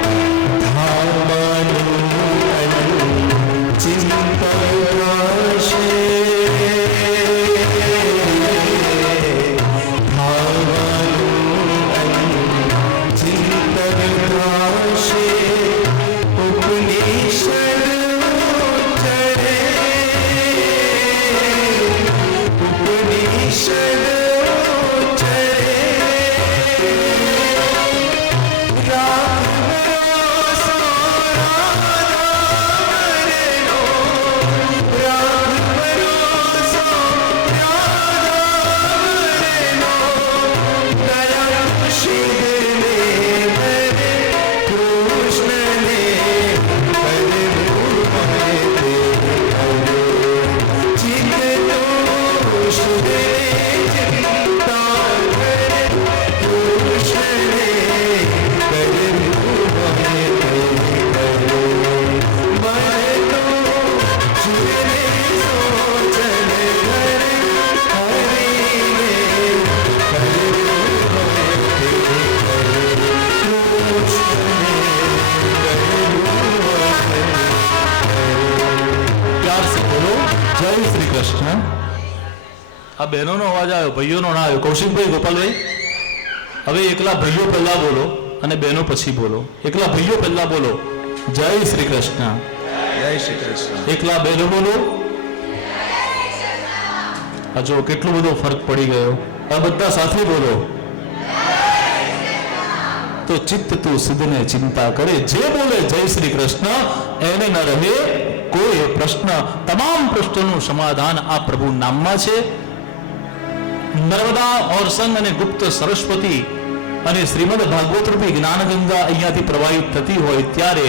આ બહેનોનો અવાજ આવ્યો, ભાઈઓનો ના આવ્યો. કૌશિકભાઈ, ગોપાલભાઈ, હવે એકલા ભાઈઓ પહેલા બોલો અને બહેનો પછી બોલો. એકલા ભાઈઓ પહેલા બોલો જય શ્રી કૃષ્ણ. જય શ્રી કૃષ્ણ. એકલા બહેનો બોલો. આ જો કેટલો બધો ફરક પડી ગયો. આ બધા સાથે બોલો તો ચિત્ત તું સિદ્ધને ચિંતા કરે. જે બોલે જય શ્રી કૃષ્ણ એને ન રહે કોઈ પ્રશ્ન. તમામ પ્રશ્નોનું સમાધાન આ પ્રભુ નામમાં છે. નર્મદા ઓરસંગ અને ગુપ્ત સરસ્વતી અને શ્રીમદ ભાગવત રૂપી જ્ઞાન ગંગા અહીંયાથી પ્રવાહિત થતી હોય ત્યારે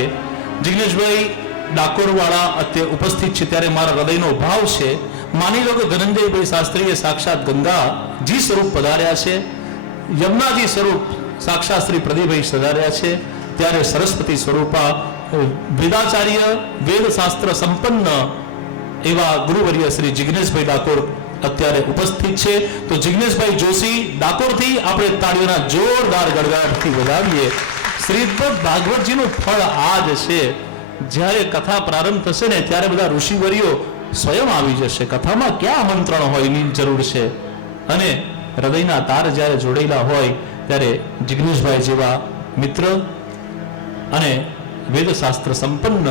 જિગ્નેશભાઈ ડાકોરવાળા અત્યારે ઉપસ્થિત છે ત્યારે મારા હૃદયનો ભાવ છે. માની લો કે ધનંજયભાઈ શાસ્ત્રીએ સાક્ષાત ગંગાજી સ્વરૂપ પધાર્યા છે, યમુનાજી સ્વરૂપ સાક્ષાત શ્રી પ્રદીપભાઈ સધાર્યા છે, ત્યારે સરસ્વતી સ્વરૂપા વેદાચાર્ય વેદ શાસ્ત્ર સંપન્ન એવા ગુરુવર્ય શ્રી જિગ્નેશભાઈ ડાકોર અત્યારે ઉપસ્થિત છે. તો જિગ્નેશભાઈ જોશી ડાકોરથી આપણે તાળીઓના જોરદાર ગડગડાટથી વધાવીએ. શ્રીમદ ભાગવતજીનું ફળ આ જ છે. જ્યારે કથા પ્રારંભ થશે ને ત્યારે બધા ઋષિવર્યો સ્વયં આવી જશે. કથામાં ક્યાં આમંત્રણ હોય એની જરૂર છે. અને હૃદયના તાર જ્યારે જોડેલા હોય ત્યારે જિગ્નેશભાઈ જેવા મિત્ર અને વેદશાસ્ત્ર સંપન્ન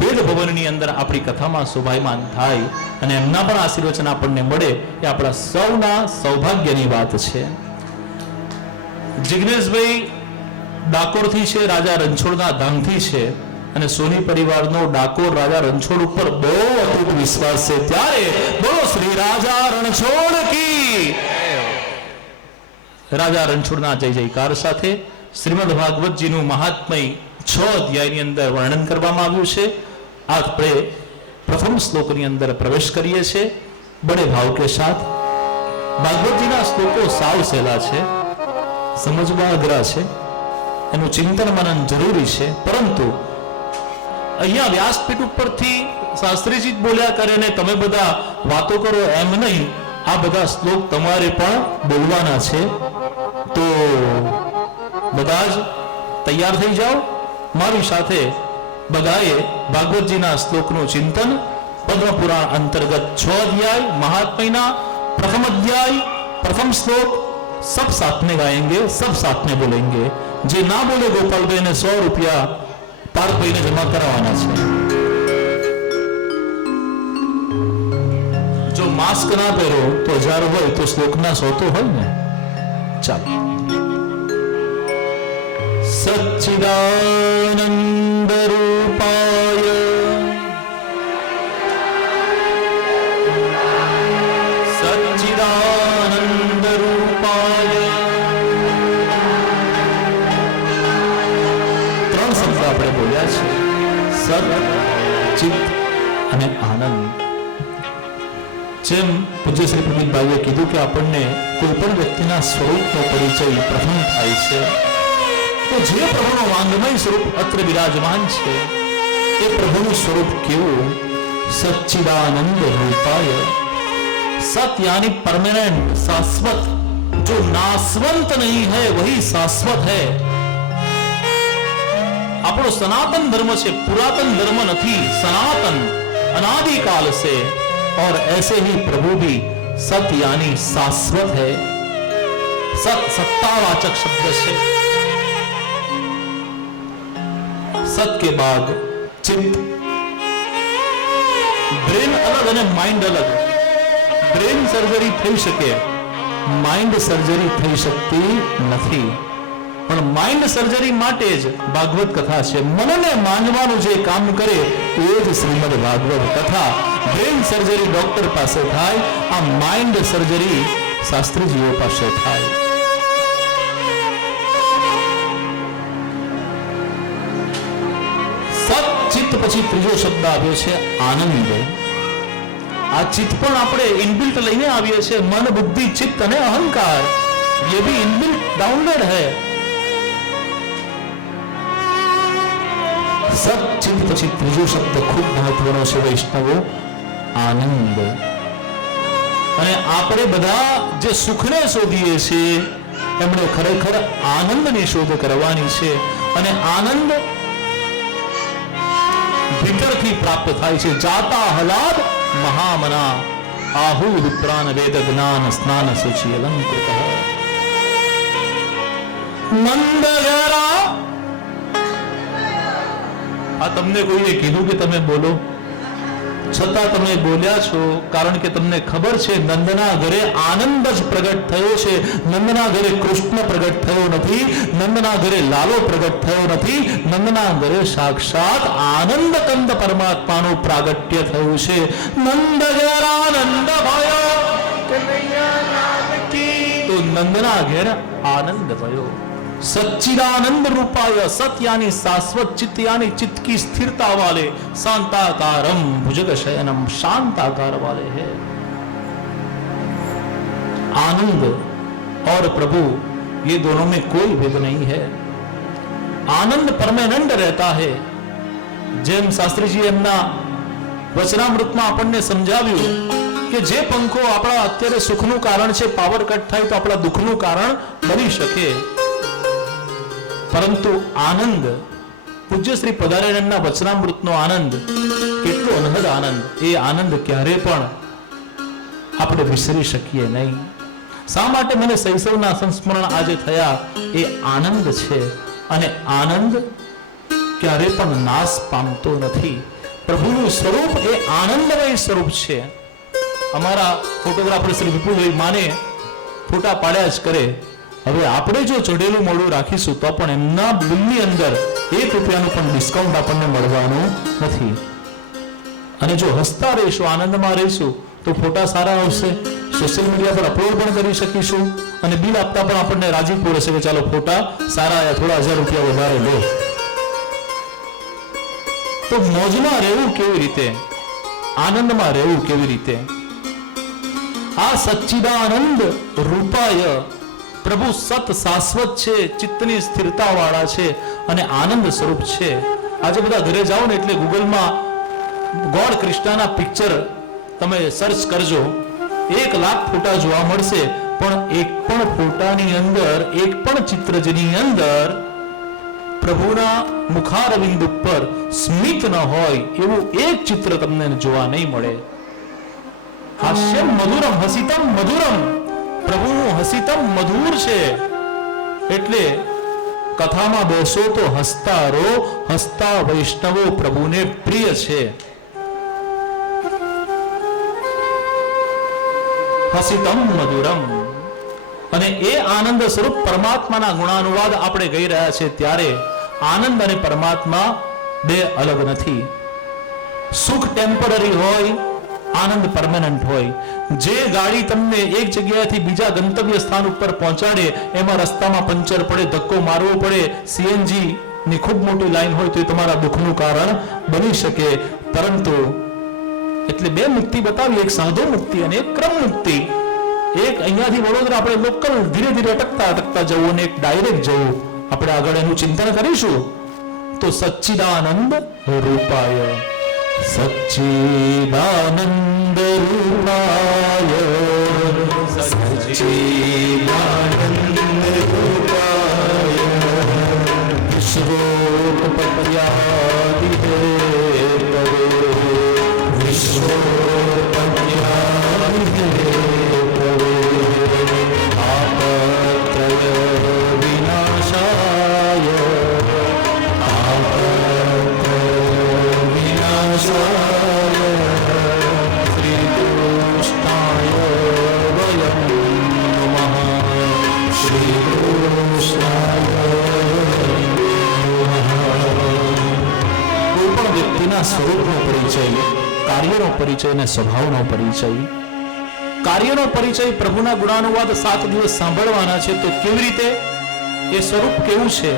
વેદ ભવનની અંદર આપણી કથામાં શોભાયમાન થાય અને એમના પણ આશીર્વચન આપણને મળે એ આપણા સૌના સૌભાગ્યની વાત છે. જિગ્નેશભાઈ ડાકોરથી છે, રાજા રણછોડના ધામથી છે અને સોની પરિવારનો ડાકોર રાજા રણછોડ ઉપર બહુ અતૂટ વિશ્વાસ છે. ત્યારે બોલો શ્રી રાજા રણછોડ કી. રાજા રણછોડના જય જયકાર સાથે શ્રીમદ ભાગવતજીનું મહાત્મય 6 અધ્યાયની અંદર વર્ણન કરવામાં આવ્યું છે. આપણે પ્રથમ શ્લોકની અંદર પ્રવેશ કરીએ છીએ. બડે ભાવ કે સાથ. ભાગવતજીના શ્લોકો સાવ સહેલા છે, સમજવા અઘરા છે, એનું ચિંતન મનન જરૂરી છે. પરંતુ અહીંયા વ્યાસપીઠ ઉપરથી શાસ્ત્રીજી બોલ્યા કરે ને તમે બધા વાતો કરો એમ નહીં. આ બધા શ્લોક તમારે પણ બોલવાના છે. તો બધા જ તૈયાર થઈ જાઓ. મારી સાથે બધાએ ભાગવતજીના શ્લોકનું ચિંતન પદ્મ પુરાણ અંતર્ગત 6 અધ્યાય મહાત્મયના प्रथम अध्याय प्रथम श्लोक सब साथ में गाएंगे, सब साथ में बोलेंगे. जे ना बोले गोपाल भाई ने 100 रुपया पार्थ भाई ने जमा करवाना है. जो मास्क ना पहरो तो 1000 हो तो श्लोक ना 100 तो हो ने. चलो. सच्चिदानंद रूपाय सच्चिदानंद रूपाय. 3 શબ્દ આપણે બોલ્યા છે, સત, ચિત્ત અને આનંદ. જેમ પૂજ્ય શ્રી પ્રમિતભાઈએ કીધું કે આપણને કોઈ પણ વ્યક્તિના સ્વરૂપનો પરિચય પ્રથમ થાય છે, તો જે પ્રભુનો વાંગમય સ્વરૂપ અત્રે બિરાજમાન છે એ પ્રભુનું સ્વરૂપ કેવું? સચ્ચિદાનંદ રૂપાય. सत यानी परमानेंट, शाश्वत. जो नाशवंत नहीं है वही शाश्वत है. આપણો सनातन धर्म છે, पुरातन धर्म नहीं, सनातन अनादिकाल से. और ऐसे ही प्रभु भी सत यानी शाश्वत है. सत सत्तावाचक शब्द है. सत के बाद चित्त. ब्रेन अलग અને માઇન્ડ अलग. બ્રેન સર્જરી થઈ શકે, માઇન્ડ સર્જરી થઈ શકતી નથી. પણ માઇન્ડ સર્જરી માટે જ ભાગવત કથા છે. મનને માનવાનું જે કામ કરે એ જ શ્રીમદ ભાગવત કથા. બ્રેન સર્જરી ડોક્ટર પાસે થાય, આ માઇન્ડ સર્જરી શાસ્ત્રીજીઓ પાસે થાય. સત ચિત્ત પછી ત્રીજો શબ્દ આવ્યો છે આનંદ. આ चित्त પણ આપણે इनबिल्ट લઈને આવીએ છીએ. મન, બુદ્ધિ, ચિત્ત અને અહંકાર ये भी इनबिल्ट डाउनलोड है. સત ચિત્ત પછી ત્રીજો શબ્દ ખૂબ મહત્વનો છે વૈષ્ણવો, આનંદ. અને આપણે બધા જે સુખને શોધીએ છીએ એમણે ખરેખર આનંદની શોધ કરવાની છે. અને આનંદ ભીતરથી પ્રાપ્ત થાય છે. જાતા હલાદ महामना आहु विप्रान वेद ज्ञान स्नान सुचि अलंकृत. नंद गहरा. આ તમને કોઈએ કીધું કે તમે બોલો, છતાં તમે બોલ્યા છો કારણ કે તમને ખબર છે નંદના ઘરે આનંદ જ પ્રગટ થયો છે. નંદના ઘરે કૃષ્ણ પ્રગટ થયો નથી, નંદના ઘરે લાલો પ્રગટ થયો નથી, નંદના ઘરે સાક્ષાત આનંદ કંદ પરમાત્માનું પ્રાગટ્ય થયું છે. નંદ ઘેર આનંદ ભયો કનૈયા નામ કી. તો નંદના ઘેર આનંદ ભયો. सच्चिदानंद रूपाय. सत यानी शाश्वत, चित्त यानी चित्त की स्थिरता वाले, शांताकारम भुजग शयनम शांताकार वाले है. आनंद और प्रभु ये दोनों में कोई भेद नहीं है. आनंद परमानेंट रहता है. જેમ શાસ્ત્રીજી એમના વચનામૃતમાં આપણને સમજાવ્યું કે જે પંખો આપણા અત્યારે સુખનું કારણ છે, પાવર કટ થાય તો આપણા દુઃખનું કારણ બની શકે. પરંતુ આનંદ, પૂજ્ય શ્રી પદારાયણના વચનામૃતનો આનંદ કેટલો અનહદ આનંદ. એ આનંદ ક્યારે પણ આપણે વિસરી શકીએ નહીં. શા માટે મને શૈશવના સંસ્મરણ આજે થયા? એ આનંદ છે. અને આનંદ ક્યારે પણ નાશ પામતો નથી. પ્રભુનું સ્વરૂપ એ આનંદમય સ્વરૂપ છે. અમારા ફોટોગ્રાફર શ્રી વિપુલભાઈ માને ફોટા પાડ્યા જ કરે. હવે આપણે જો ચઢેલું મોડું રાખીશું તો પણ એમના બિલની અંદર 1 રૂપિયાનું પણ ડિસ્કાઉન્ટ આપણને મળવાનું નથી. અને જો હસતા રહીશું, આનંદમાં રહીશું તો ફોટા સારા આવશે, સોશિયલ મીડિયા પર અપલોડ પણ કરી શકીશું અને બિલ આપતા પણ આપણને રાજીપો રહેશે કે ચાલો ફોટા સારા આવ્યા, થોડા 1000 રૂપિયા વધારે લો. તો મોજમાં રહેવું કેવી રીતે, આનંદમાં રહેવું કેવી રીતે? આ સચ્ચિદાનંદ રૂપાય પ્રભુ સત શાશ્વત છે, ચિત્તની સ્થિરતા વાળા છે અને આનંદ સ્વરૂપ છે. આજે બધા ઘરે જાઓ ને એટલે ગૂગલમાં ગોડ કૃષ્ણના પિક્ચર તમે સર્ચ કરજો, 1 લાખ ફોટા જોવા મળશે, પણ એક પણ ફોટાની અંદર, એક પણ ચિત્ર જેની અંદર પ્રભુના મુખારવિંદ ઉપર સ્મિત ન હોય એવું એક ચિત્ર તમને જોવા નહીં મળે. હાસ્યમ મધુરમ હસિતમ મધુરમ, પ્રભુનું હસિતમ મધુર છે. એટલે કથામાં બેસો તો હસતા રહો, હસતા વૈષ્ણવો પ્રભુને પ્રિય છે. હસિતમ મધુરમ. અને એ આનંદ સ્વરૂપ પરમાત્માના ગુણાનુવાદ આપણે ગઈ રહ્યા છે ત્યારે આનંદ અને પરમાત્મા બે અલગ નથી. સુખ ટેમ્પરરી હોય, આનંદ પરમેનન્ટ હોય. જે ગાડી તમને એક જગ્યાએથી બીજા ગંતવ્ય સ્થાન ઉપર પહોંચાડે, એમાં રસ્તામાં પંચર પડે, ધક્કો મારવો પડે, સીએનજી ની ખૂબ મોટી લાઈન હોય તો એ તમારા દુઃખનું કારણ બની શકે. પરંતુ એટલે 2 મુક્તિ બતાવી, એક સાધુ મુક્તિ અને એક ક્રમ મુક્તિ. એક અહીંયાથી વડોદરા આપણે લોકલ ધીરે ધીરે અટકતા જવું અને એક ડાયરેક્ટ જવું. આપણે આગળ એનું ચિંતન કરીશું. તો સચ્ચિદાનંદ રૂપાય, સચ્ચિદાનંદ રૂપાય, સચ્ચિદાનંદ રૂપાય, વિશ્વોત્પત્યાદિ હેતવે, વિશ્વોત્પત્યાદિ હેતવે, તાપત્રય વિનાશાય, શ્રી કૃષ્ણાય વયં નમઃ, શ્રી કૃષ્ણાય કોઈ પણ વ્યક્તિના સ્વરૂપનો પરિચય, કાર્યનો પરિચય અને સ્વભાવનો પરિચય. કાર્યનો પરિચય પ્રભુના ગુણાનુવાદ 7 દિવસ સાંભળવાના છે. તો કેવી રીતે, એ સ્વરૂપ કેવું છે?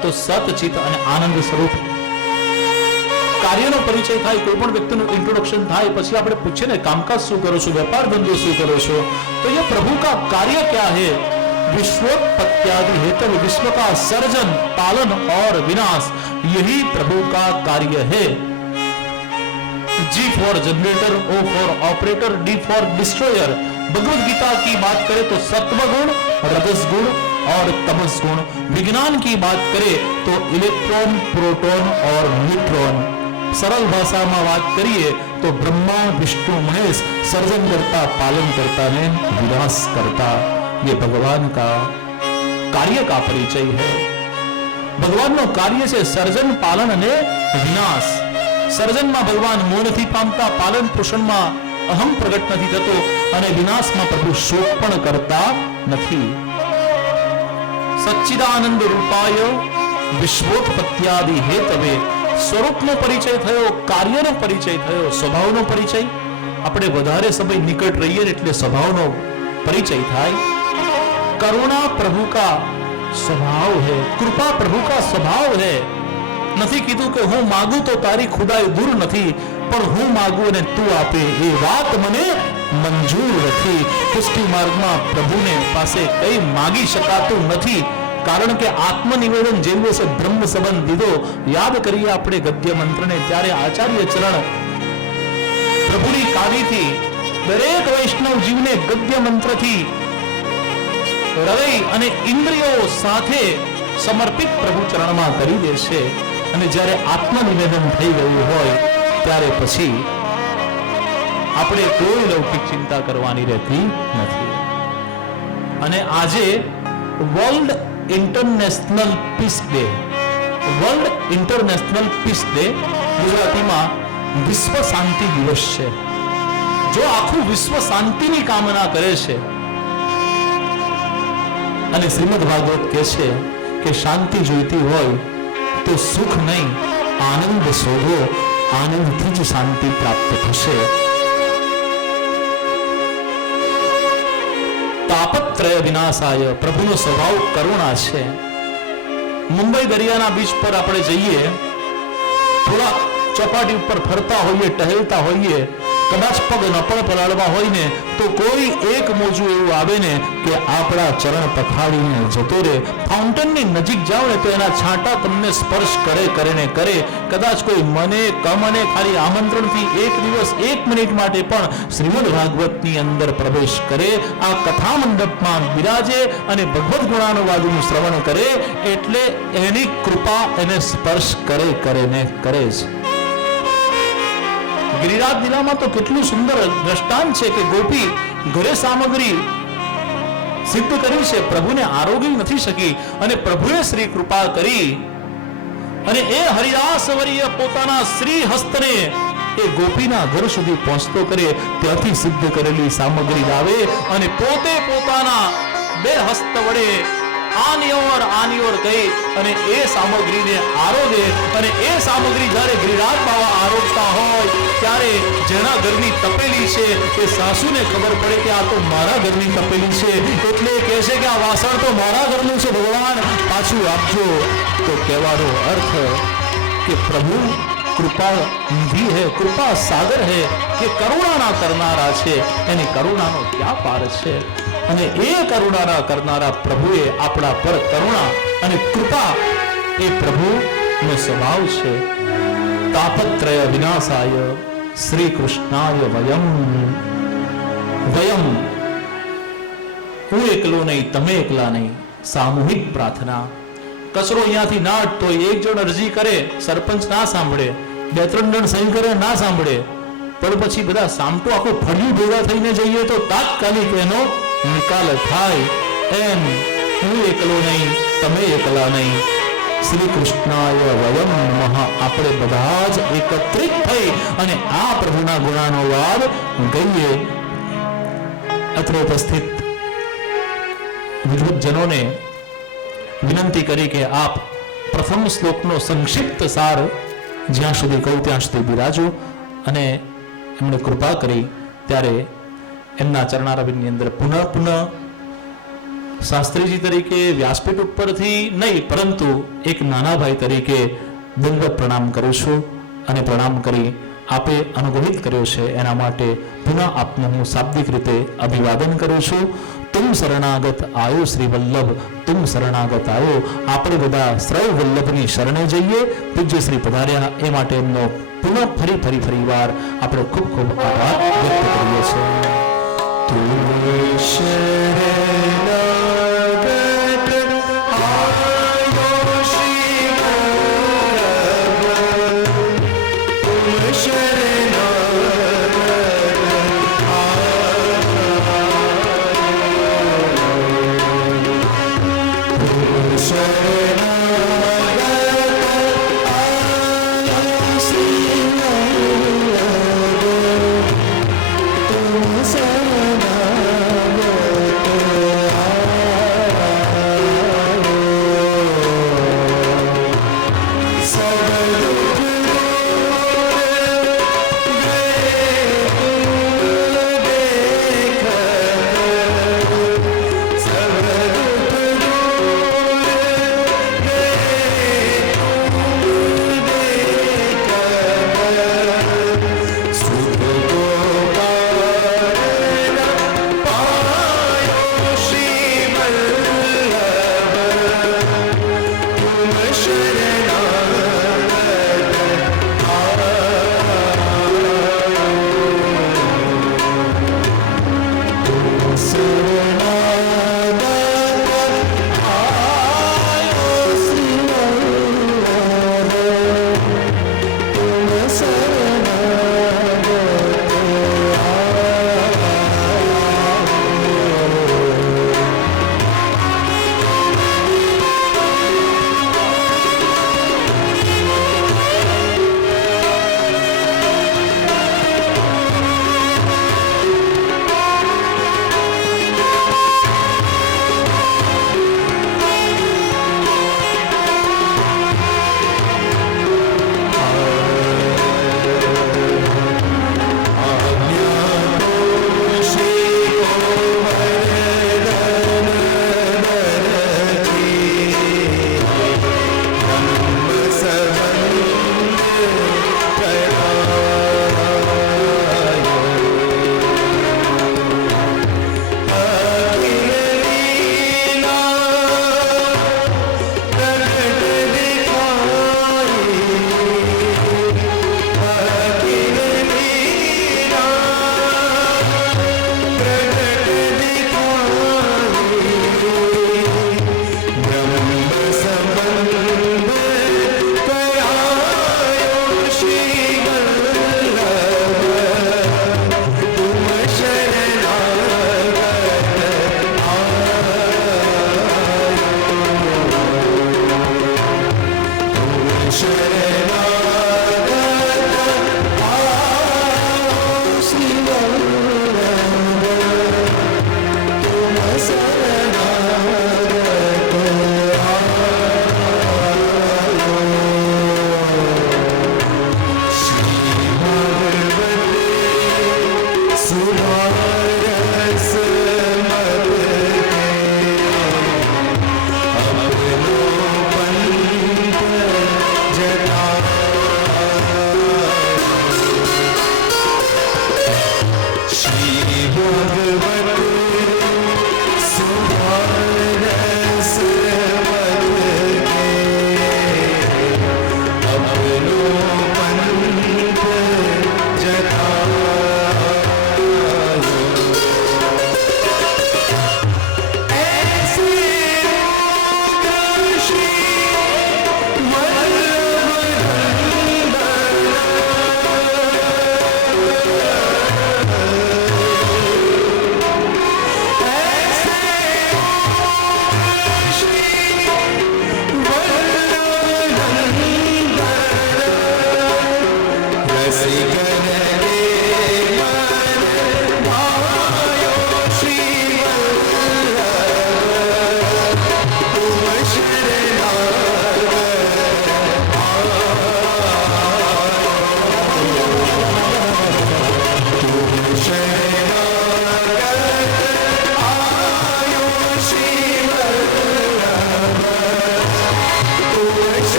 તો સતચિત અને આનંદ સ્વરૂપ. કાર્યનો પરિચય થાય, કોઈ પણ વ્યક્તિનું ઇન્ટ્રોડક્શન થાય, પછી આપણે પૂછીએ ને કામકાજ શું કરો છો, વેપાર ધંધો શું કરો છો, તો ये प्रभु का कार्य क्या है? विश्वोत्पत्त्यादि हेतु, विश्व का सर्जन, पालन और विनाश, यही प्रभु का कार्य है. G for generator, O for operator, D for destroyer. Bhagavad Gita की बात करें तो सत्व गुण, रजस गुण और तमस गुण. विज्ञान की बात करें तो इलेक्ट्रॉन, प्रोटॉन और न्यूट्रॉन. सरल भाषा में बात करिए तो ब्रह्मा विष्णु महेश सर्जन करता, पालन करता ने विनाश करता. ये भगवान का कार्य का परिचय है. भगवान नो कार्य से सर्जन, पालन ने विनाश. सर्जन में भगवान मोह नहीं पामता, पालन पोषण में अहम प्रगट नहीं थतो અને વિનાશમાં પ્રભુ શોક પણ કરતા નથી. સચ્ચિદાનંદ રૂપાય વિશ્વોત્પત્યાદિ હેતવે. સ્વરૂપનો પરિચય થયો, કાર્યનો પરિચય થયો, સ્વભાવનો પરિચય. આપણે વધારે સમય નિકટ રહીએ એટલે સ્વભાવનો પરિચય થાય. કરુણા પ્રભુ કા સ્વભાવ है, કૃપા પ્રભુ કા સ્વભાવ है. નથી કીધું કે હું માગું તો તારી ખુદાઈ દૂર નથી, પણ હું માગું અને તું આપે એ વાત મને મંજૂર નથી. પુષ્ટિ માર્ગમાં પ્રભુને પાસે કઈ માગી શકાતું નથી, કારણ કે આત્મનિવેદન જેમ છે બ્રહ્મ સંબંધ દીધો. યાદ કરીએ આપણે ગદ્ય મંત્રને, ત્યારે આચાર્ય ચરણ પ્રભુની કાવીથી દરેક વૈષ્ણવ જીવને ગદ્ય મંત્રથી હૃદય અને ઇન્દ્રિયો સાથે સમર્પિત પ્રભુ ચરણમાં કરી દેશે. અને જ્યારે આત્મનિવેદન થઈ ગયું હોય ત્યારે પછી આપણે કોઈ લૌકિક ચિંતા કરવાની રહેતી નથી. અને આજે world international peace day, world international peace day ગુજરાતીમાં વિશ્વ શાંતિ દિવસ છે. જો આખું વિશ્વ શાંતિની કામના કરે છે અને શ્રીમદ ભાગવત કહે છે કે શાંતિ જોઈતી હોય તો સુખ નહીં આનંદ શોધો, આનંદથી જ શાંતિ પ્રાપ્ત થશે. તાપત્રય વિનાશાય, પ્રભુનો સ્વભાવ કરુણા છે. મુંબઈ દરિયાના બીચ પર આપણે જઈએ, થોડા ચોપાટી ઉપર ફરતા હોઈએ, ટહેલતા હોઈએ, કદાચ પગ નપળ પલાળવા હોય ને તો કોઈ એક મોજું એવું આવે ને કે આપણા ચરણ પથાડીને જતો રહે. ફાઉન્ટેનની નજીક જાઓ ને તો એના છાંટા તમને સ્પર્શ કરે ને કરે. કદાચ કોઈ મને કમને ખાલી આમંત્રણથી એક દિવસ 1 મિનિટ માટે પણ શ્રીમદ ભાગવતની અંદર પ્રવેશ કરે, આ કથા મંડપમાં બિરાજે અને ભગવદ ગુણાનુવાદનું શ્રવણ કરે એટલે એની કૃપા એને સ્પર્શ કરે ને કરે જ. ગિરિરાજ લીલામાં તો કેટલું સુંદર દ્રષ્ટાંત છે કે ગોપી ઘરે સામગ્રી સિદ્ધ કરી છે, પ્રભુને આરોગી નથી શકી અને પ્રભુએ શ્રી કૃપા કરી અને એ હરિદાસવર્ય પોતાના શ્રી હસ્તને એ ગોપીના ઘર સુધી પહોંચતો કરે, ત્યાંથી સિદ્ધ કરેલી સામગ્રી લાવે અને પોતે પોતાના 2 હસ્ત વડે આની ઓર કહી અને એ સામગ્રીને આરોગે અને એ સામગ્રી જ્યારે ગિરિરાજ બાવા આરોગતા હોય ત્યારે જેના ઘરની તપેલી છે એ સાસુને ખબર પડે કે આ તો મારા ઘરની તપેલી છે, એટલે કહે છે કે આ વાસણ તો મારા ઘરનું છે, ભગવાન પાછું આપજો. તો કહેવાનો અર્થ કે પ્રભુ કૃપા નિધિ હે, કૃપા સાગર હે, કે કરુણાના કરનારા છે, એની કરુણાનો ક્યાં પાર છે. અને એ કરુણાના કરનારા પ્રભુએ આપણા પર કરુણા અને કૃપા એ પ્રભુનો સ્વભાવ છે. તાપત્રય વિનાશાય શ્રી કૃષ્ણાય વયમ. હું એકલો નહીં, તમે એકલા નહીં, સામૂહિક પ્રાર્થના. કચરો અહીંયાથી ના અટતો, એક જણ અરજી કરે, સરપંચ ના સાંભળે, 2-3 જણ સહી કરે ના સાંભળે, પણ પછી બધા સામટું આખું ફળિયું ભેગા થઈને જઈએ તો તાત્કાલિક એનો નિકાલ થાય. એમ હું એકલો નહીં, તમે એકલા નહીં, શ્રી કૃષ્ણાય વયમ નમઃ. આપણે બધા જ એકત્રિત થઈ અને આ પ્રભુના ગુણાનુવાદ ગઈએ. અત્રે ઉપસ્થિત વિદ્વજનોને વિનંતી કરી કે આપ પ્રથમ શ્લોકનો સંક્ષિપ્ત સાર જ્યાં સુધી કહું ત્યાં સુધી બિરાજો. અને એમણે કૃપા કરી ત્યારે એમના ચરણારવિંદની અંદર પુનઃ શાસ્ત્રીજી તરીકે વ્યાસપીઠ ઉપરથી નહીં પરંતુ એક નાના ભાઈ તરીકે દંડવત પ્રણામ કરું છું અને પ્રણામ કરી આપે અનુગ્રહિત કર્યો છે એના માટે પુનઃ આપને હું શાબ્દિક રીતે અભિવાદન કરું છું. તુમ શરણાગત આયો શ્રી વલ્લભ, તુમ શરણાગત આયો. આપણે બધા શ્રય વલ્લભની શરણે જઈએ. પૂજ્ય શ્રી પધાર્યા એ માટે એમનો પુનઃ ફરી વાર આપણે ખૂબ ખૂબ આભાર વ્યક્ત કરીએ છીએ. તુમ શરણાગત આયો શ્રી વલ્લભ, તુમ શરણાગત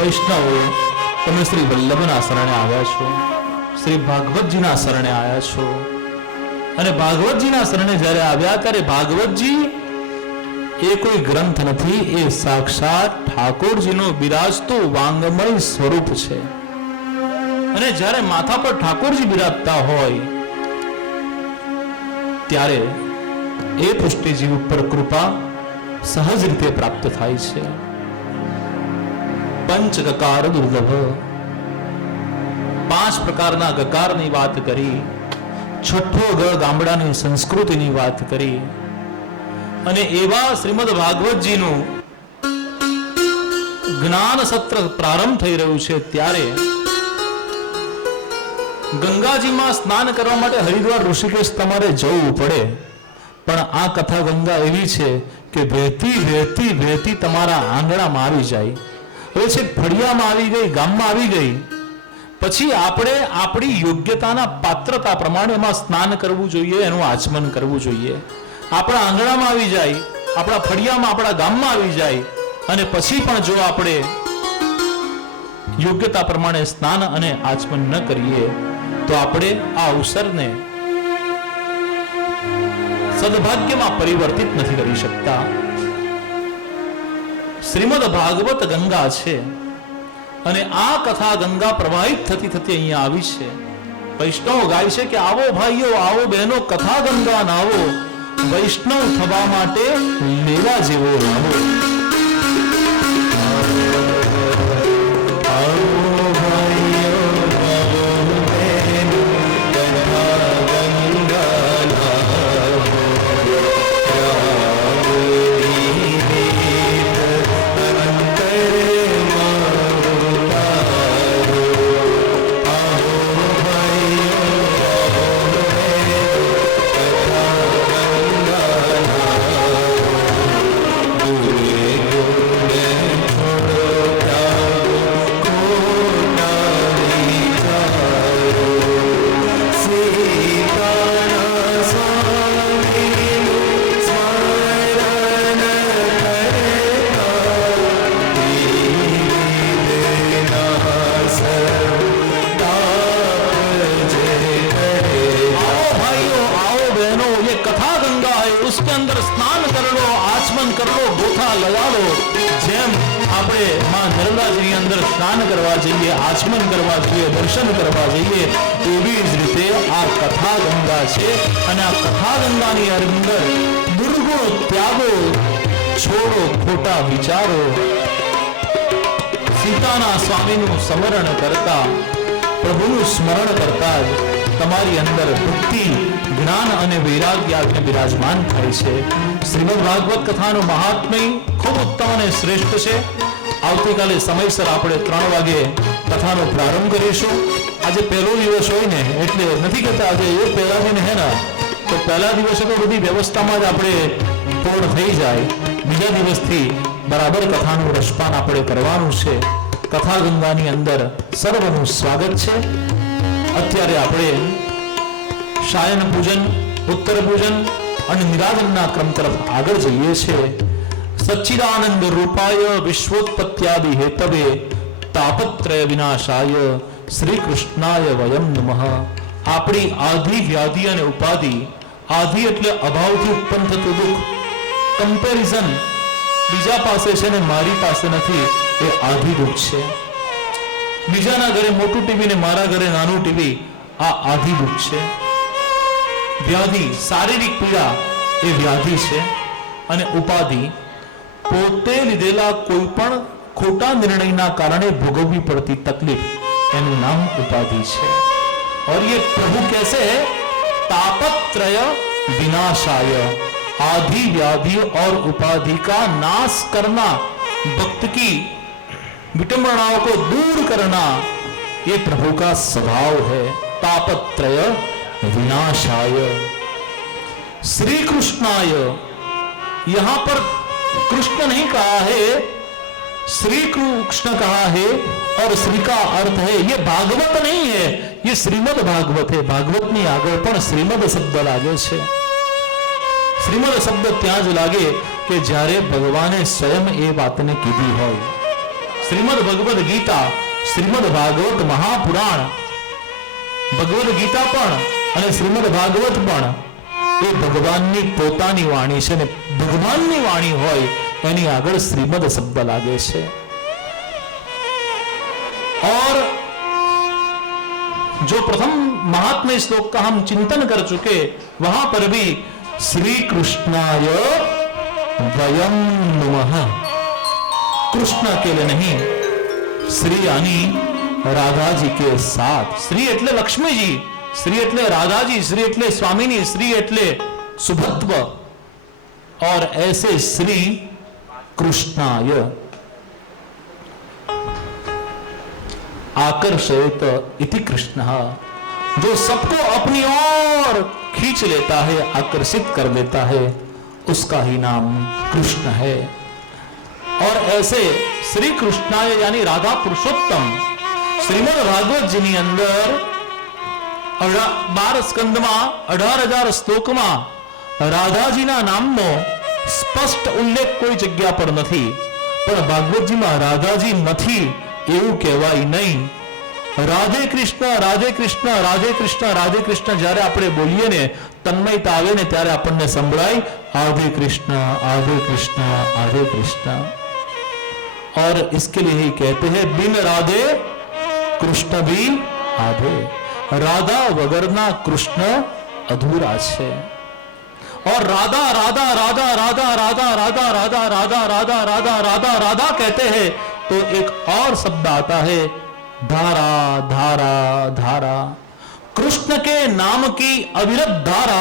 વૈષ્ણવો, તમે શ્રી વલ્લભના શરણે આવ્યા છો, શ્રી ભાગવતજીના શરણે આવ્યા છો. અને ભાગવતજીના શરણે જ્યારે આવ્યા ત્યારે ભાગવતજી એ કોઈ ગ્રંથ નથી, એ સાક્ષાત ઠાકોરજીનું બિરાજતું વાંગમય સ્વરૂપ છે. અને જ્યારે માથા પર ઠાકોરજી બિરાજતા હોય ત્યારે એ પુષ્ટિજીવ ઉપર કૃપા સહજ રીતે પ્રાપ્ત થાય છે. પંચ ગકાર દુર્લભ, 5 પ્રકારના ગકારની વાત કરી, છઠ્ઠો ગ ગામડાની સંસ્કૃતિની વાત કરી. અને એવા શ્રીમદ ભાગવતજીનું જ્ઞાન સત્ર પ્રારંભ થઈ રહ્યું છે ત્યારે ગંગાજીમાં સ્નાન કરવા માટે હરિદ્વાર ઋષિકેશ તમારે જવું પડે, પણ આ કથા ગંગા એવી છે કે વહેતી વહેતી વહેતી તમારા આંગણામાં આવી જાય. હવે છે ફળિયામાં આવી ગઈ, ગામમાં આવી ગઈ, પછી આપણે આપણી યોગ્યતાના પાત્રતા પ્રમાણે એમાં સ્નાન કરવું જોઈએ, એનું આચમન કરવું જોઈએ. આપણા આંગણામાં આવી જાય, આપણા ફળિયામાં, આપણા ગામમાં આવી જાય, અને પછી પણ જો આપણે યોગ્યતા પ્રમાણે સ્નાન અને આચમન ન કરીએ તો આપણે આ અવસરને સદભાગ્યમાં પરિવર્તિત નથી કરી શકતા. શ્રીમદ ભાગવત ગંગા છે અને આ કથા ગંગા પ્રવાહિત થતી થતી અહીંયા આવી છે. વૈષ્ણવ ગાય છે કે આવો ભાઈઓ, આવો બહેનો, કથા ગંગા નાવો, વૈષ્ણવ થવા માટે લેવા જેવો લાવો. કર લો, ગોથા લગા લો. જેમ આપણે માં નર્મદાજીની અંદર સ્નાન કરવા જઈએ, આચમન કરવા જઈએ, દર્શન કરવા જઈએ, એવી જ રીતે આ કથા ગંગા છે. અને આ કથા ગંગાની અંદર દુર્ગુણ ત્યાગો, છોડો ખોટા વિચારો, સીતાના સ્વામીનું સ્મરણ કરતા, પ્રભુનું સ્મરણ કરતા જ તમારી અંદર ભક્તિ, જ્ઞાન અને વૈરાગ્ય આવીને બિરાજમાન થાય છે. શ્રીમદ ભાગવત કથાનું મહાત્મ્ય ખૂબ ઉત્તમ અને શ્રેષ્ઠ છે. આવતીકાલે સમયસર આપણે 3 વાગે કથાનો પ્રારંભ કરીશું. આજે પહેલો દિવસ હોય ને એટલે નથી કહેતા આજે એ પહેલા દિન હે ને, તો પહેલા દિવસે તો બધી વ્યવસ્થામાં જ આપણે પૂર્ણ થઈ જાય. બીજા દિવસથી બરાબર કથાનું રસપાન આપણે કરવાનું છે. કથા ગંગાની અંદર સર્વનું સ્વાગત છે. અત્યારે આપણે શાયન પૂજન, ઉત્તર પૂજન અને નિરાજનના ક્રમ તરફ આગળ જઈએ છીએ. સચ્ચિદાનંદ રૂપાય વિશ્વોત્પત્યાદિ હેતવે તાપત્રય વિનાશાય શ્રી કૃષ્ણાય વયમ નમઃ. આપણી આધિ, વ્યાધિ અને ઉપાધિ, આધિ એટલે અભાવથી ઉત્પન્ન થતું દુઃખ, કમ્પેરિઝન બીજા પાસે છે ને મારી પાસે નથી, એ આધિ દુઃખ છે. બીજાના ઘરે મોટું ટીવી ને મારા ઘરે નાનું ટીવી, આ આધિ દુઃખ છે. વ્યાધિ, શારીરિક પીડા, એ વ્યાધિ છે. અને ઉપાધિ, પોતે લીધેલા કોઈ પણ ખોટા નિર્ણયના કારણે ભોગવવી પડતી તકલીફ, એનું નામ ઉપાધિ છે. और ये प्रभु कैसे है? तापत्रय विनाशाय, आधि व्याधि और उपाधि का नाश करना, भक्त की विटंबनाओं को दूर करना, ये प्रभु का स्वभाव है. तापत्रय विनाशाय श्री कृष्णाय, यहां पर कृष्ण नहीं कहा है, श्री कृष्ण कहा है. और श्री का अर्थ है, ये भागवत नहीं है, ये श्रीमद भागवत है. भागवत ની આગળ પણ શ્રીમદ શબ્દ લાગે છે. શ્રીમદ શબ્દ ત્યાં જ લાગે કે જ્યારે ભગવાને સ્વયં એ વાતને કીધી હોય. શ્રીમદ ભગવદ ગીતા, શ્રીમદ ભાગવત મહાપુરાણ, ભગવદ ગીતા પણ અને શ્રીમદ ભાગવત પણ એ ભગવાનની પોતાની વાણી છે ને ભગવાનની વાણી હોય એની આગળ શ્રીમદ શબ્દ લાગે છે. और जो प्रथम महात्म्य श्लोक का हम चिंतन कर चुके, वहां पर भी श्री कृष्णाय वयम नमः, कृष्ण अकेले नहीं, श्री यानी राधा जी के साथ. श्री एटले लक्ष्मी जी, श्री एटले राधा जी, श्री एटले स्वामिनी, श्री एटले सुभत्व. और ऐसे श्री कृष्णाय आकर्षयत इति कृष्ण, जो सबको अपनी ओर खींच लेता है, आकर्षित कर देता है, उसका ही नाम कृष्ण है. और ऐसे श्री कृष्णाय यानी राधा पुरुषोत्तम श्रीमद भागवत जी ની અંદર 12 સ્કંદમાં 18,000 શ્લોકમાં રાધાજીના નામનો સ્પષ્ટ ઉલ્લેખ કોઈ જગ્યા પર નથી. પણ ભાગવતજીમાં રાધાજી નથી એવું કહેવાય નહીં. રાધે કૃષ્ણ, રાધે કૃષ્ણ, રાધે કૃષ્ણ, રાધે કૃષ્ણ જ્યારે આપણે બોલીએ ને તન્મયતા આવે ને ત્યારે આપણને સંભળાય आधे कृष्ण, आधे कृष्ण, आधे कृष्ण. और इसके लिए ही कहते हैं बिन राधे कृष्ण भी आधे, राधा वगरना कृष्ण अधूरा है. और राधा राधा राधा राधा राधा राधा राधा राधा राधा राधा राधा राधा कहते हैं तो एक और शब्द आता है धारा, धारा, धारा. कृष्ण के नाम की अविरत धारा,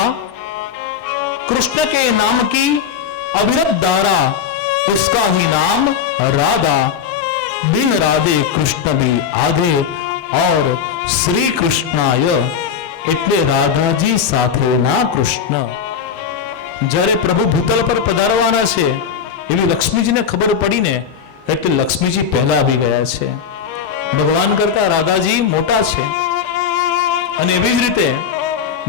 कृष्ण के नाम की अविरत धारा, उसका ही नाम राधा. बिन राधे कृष्ण भी आधे. और श्री कृष्णाय એટલે રાધાજી સાથેના કૃષ્ણ. જ્યારે પ્રભુ ભૂતલ પર પધારવાના છે એવી લક્ષ્મીજીને ખબર પડીને એટલે લક્ષ્મીજી પહેલા આવી ગયા છે. ભગવાન કરતા રાધાજી મોટા છે. અને એવી જ રીતે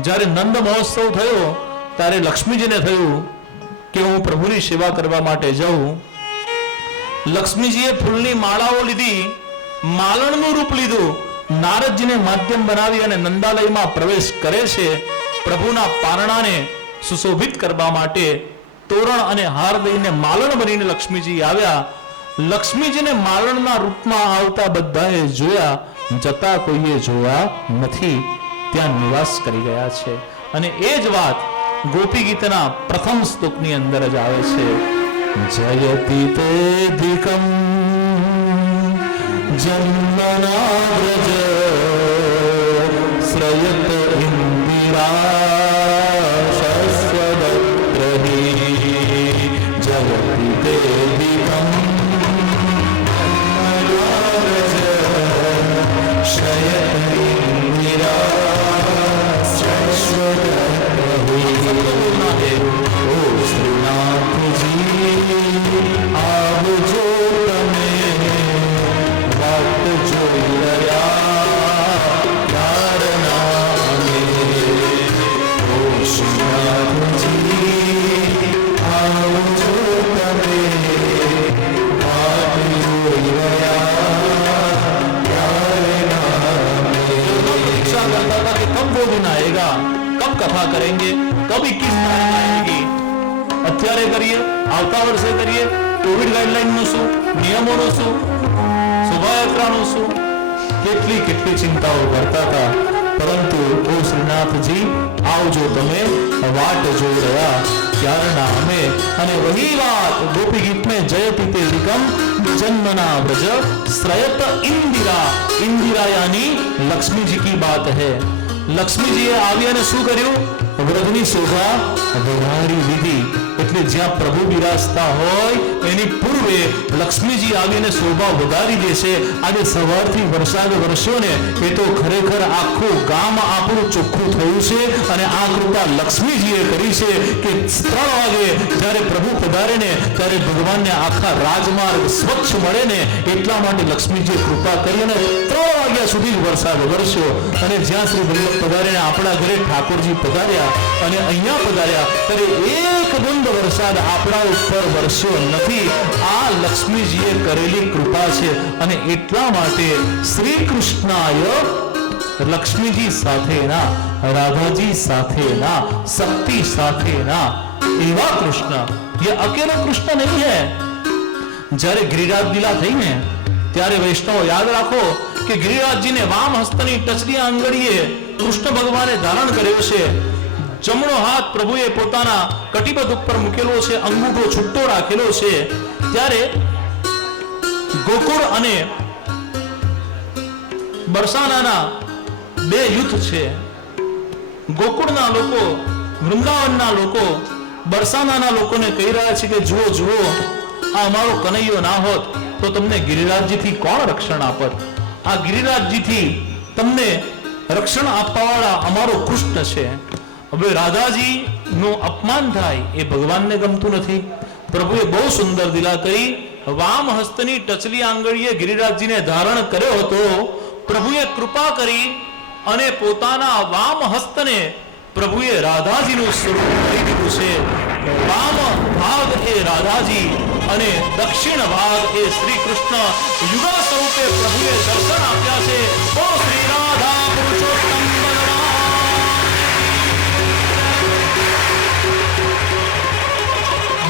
જ્યારે નંદ મહોત્સવ થયો ત્યારે લક્ષ્મીજીને થયું કે હું પ્રભુની સેવા કરવા માટે જાઉં. લક્ષ્મીજીએ ફૂલની માળાઓ લીધી, માલણનું રૂપ લીધું, નારદજીને માધ્યમ બનાવી અને નંદાલયમાં પ્રવેશ કરે છે પ્રભુના પારણાને સુશોભિત કરવા માટે. તોરણ અને હાર દઈને માલણ બનીને લક્ષ્મીજી આવ્યા. લક્ષ્મીજીને માલણના રૂપમાં આવતા બધાએ જોયા, જતા કોઈએ જોયા નથી. ત્યાં નિવાસ કરી ગયા છે. અને એ જ વાત ગોપી ગીતના પ્રથમ શ્લોકની અંદર જ આવે છે. જયતિ તે ધીકમ જન્મના વ્રજ શ્રયત ઇન્દિરા શસ્વદત્રહી. જયતિ તે ધીકમ શ્રયત ઇન્દિરા આવજો તમે વાત જોઈ રહ્યા ત્યારના અમે. ઓ શ્રીનાથજી આવજો તમે વાત જોઈ રહ્યા ત્યારના અમે. परीक्षा करता था कि कब वो दिन आएगा, कब कथा करेंगे, कब 21 तारीख आएगी. અત્યારે કરીએ, આવતા વર્ષે કરીએ, કોવિડ ગાઈડલાઈનનું શું, નિયમોનું શું, શોભાયાત્રાનું શું, કેટલી કેટલી ચિંતાઓ કરતા હતા. પરંતુ ઓ શ્રીનાથજી આવજો તમે વાટ જોઈ રહ્યા ત્યારના અમે. અને વહી વાત ગોપી ગીત में जयति ते विकम जन्मना व्रज श्रयत इंदिरा. इंदिरा यानी लक्ष्मी जी की बात है. लक्ष्मी जी આવી અને શું કર્યું? વ્રજની શોભા વધારી દીધી. એટલે જ્યાં પ્રભુ બિરાજતા હોય એની પૂર્વે લક્ષ્મીજી આવીને શોભા વધારી દે છે. આજે સવારથી વરસાદ વરસ્યો ને એ તો ખરેખર આખું ગામ આપણું ચોખ્ખું થયું છે. અને આ કૃપા લક્ષ્મીજીએ કરી છે કે 3 વાગે જ્યારે પ્રભુ પધારે ને ત્યારે ભગવાનને આખા રાજમાર્ગ સ્વચ્છ મળે ને એટલા માટે લક્ષ્મીજીએ કૃપા કરી અને 3 વાગ્યા સુધી વરસાદ વરસ્યો. અને જ્યાં શ્રી વલ્લભ પધારે ને આપણા ઘરે ઠાકોરજી પધાર્યા અને અહીંયા પધાર્યા ત્યારે એક બુંદ વરસાદ આપણા ઉપર વરસ્યો નથી. આ લક્ષ્મીજીએ કરેલી કૃપા છે. અને એટલા માટે શ્રી કૃષ્ણાય લક્ષ્મીજી સાથેના, રાધાજી સાથેના, શક્તિ સાથેના એવા કૃષ્ણ. ये अकेला कृष्ण नहीं है. જ્યારે ગિરિરાજ લીલા થઈ ને ત્યારે વૈષ્ણવ યાદ રાખો કે ગિરિરાજજીને વામ હસ્તની ટચલી આંગળીએ કૃષ્ણ ભગવાને ધારણ કર્યો છે. જમણો હાથ પ્રભુએ પોતાના કટિબદ્ધ ઉપર મૂકેલો છે, અંગૂઠો છૂટો રાખેલો છે. ત્યારે ગોકુળ અને બરસાનાના 2 યુદ્ધ છે. ગોકુળના લોકો, વૃંદાવનના લોકો બરસાનાના લોકોને કહી રહ્યા છે કે જુઓ જુઓ, આ અમારો કનૈયો ના હોત તો તમને ગિરિરાજજીથી કોણ રક્ષણ આપત? આ ગિરિરાજજીથી તમને રક્ષણ આપવાવાળા અમારો કૃષ્ણ છે. હવે રાધાજી નું અપમાન થાય એ ભગવાનને ગમતું નથી. પ્રભુએ બહુ સુંદર દિલા કરી. વામ હસ્તની ટચલી આંગળીએ ગિરિરાજજીને ધારણ કર્યો હતો. પ્રભુએ કૃપા કરી અને પોતાના વામ હસ્તને પ્રભુએ રાધાજીનું સ્વરૂપ કરી દીધું છે. વામ ભાગ એ રાધાજી અને દક્ષિણ ભાગ એ શ્રી કૃષ્ણ યુગલ સ્વરૂપે પ્રભુએ દર્શન આપ્યા છે. ઓ શ્રી રાધા પુરુષોત્તમ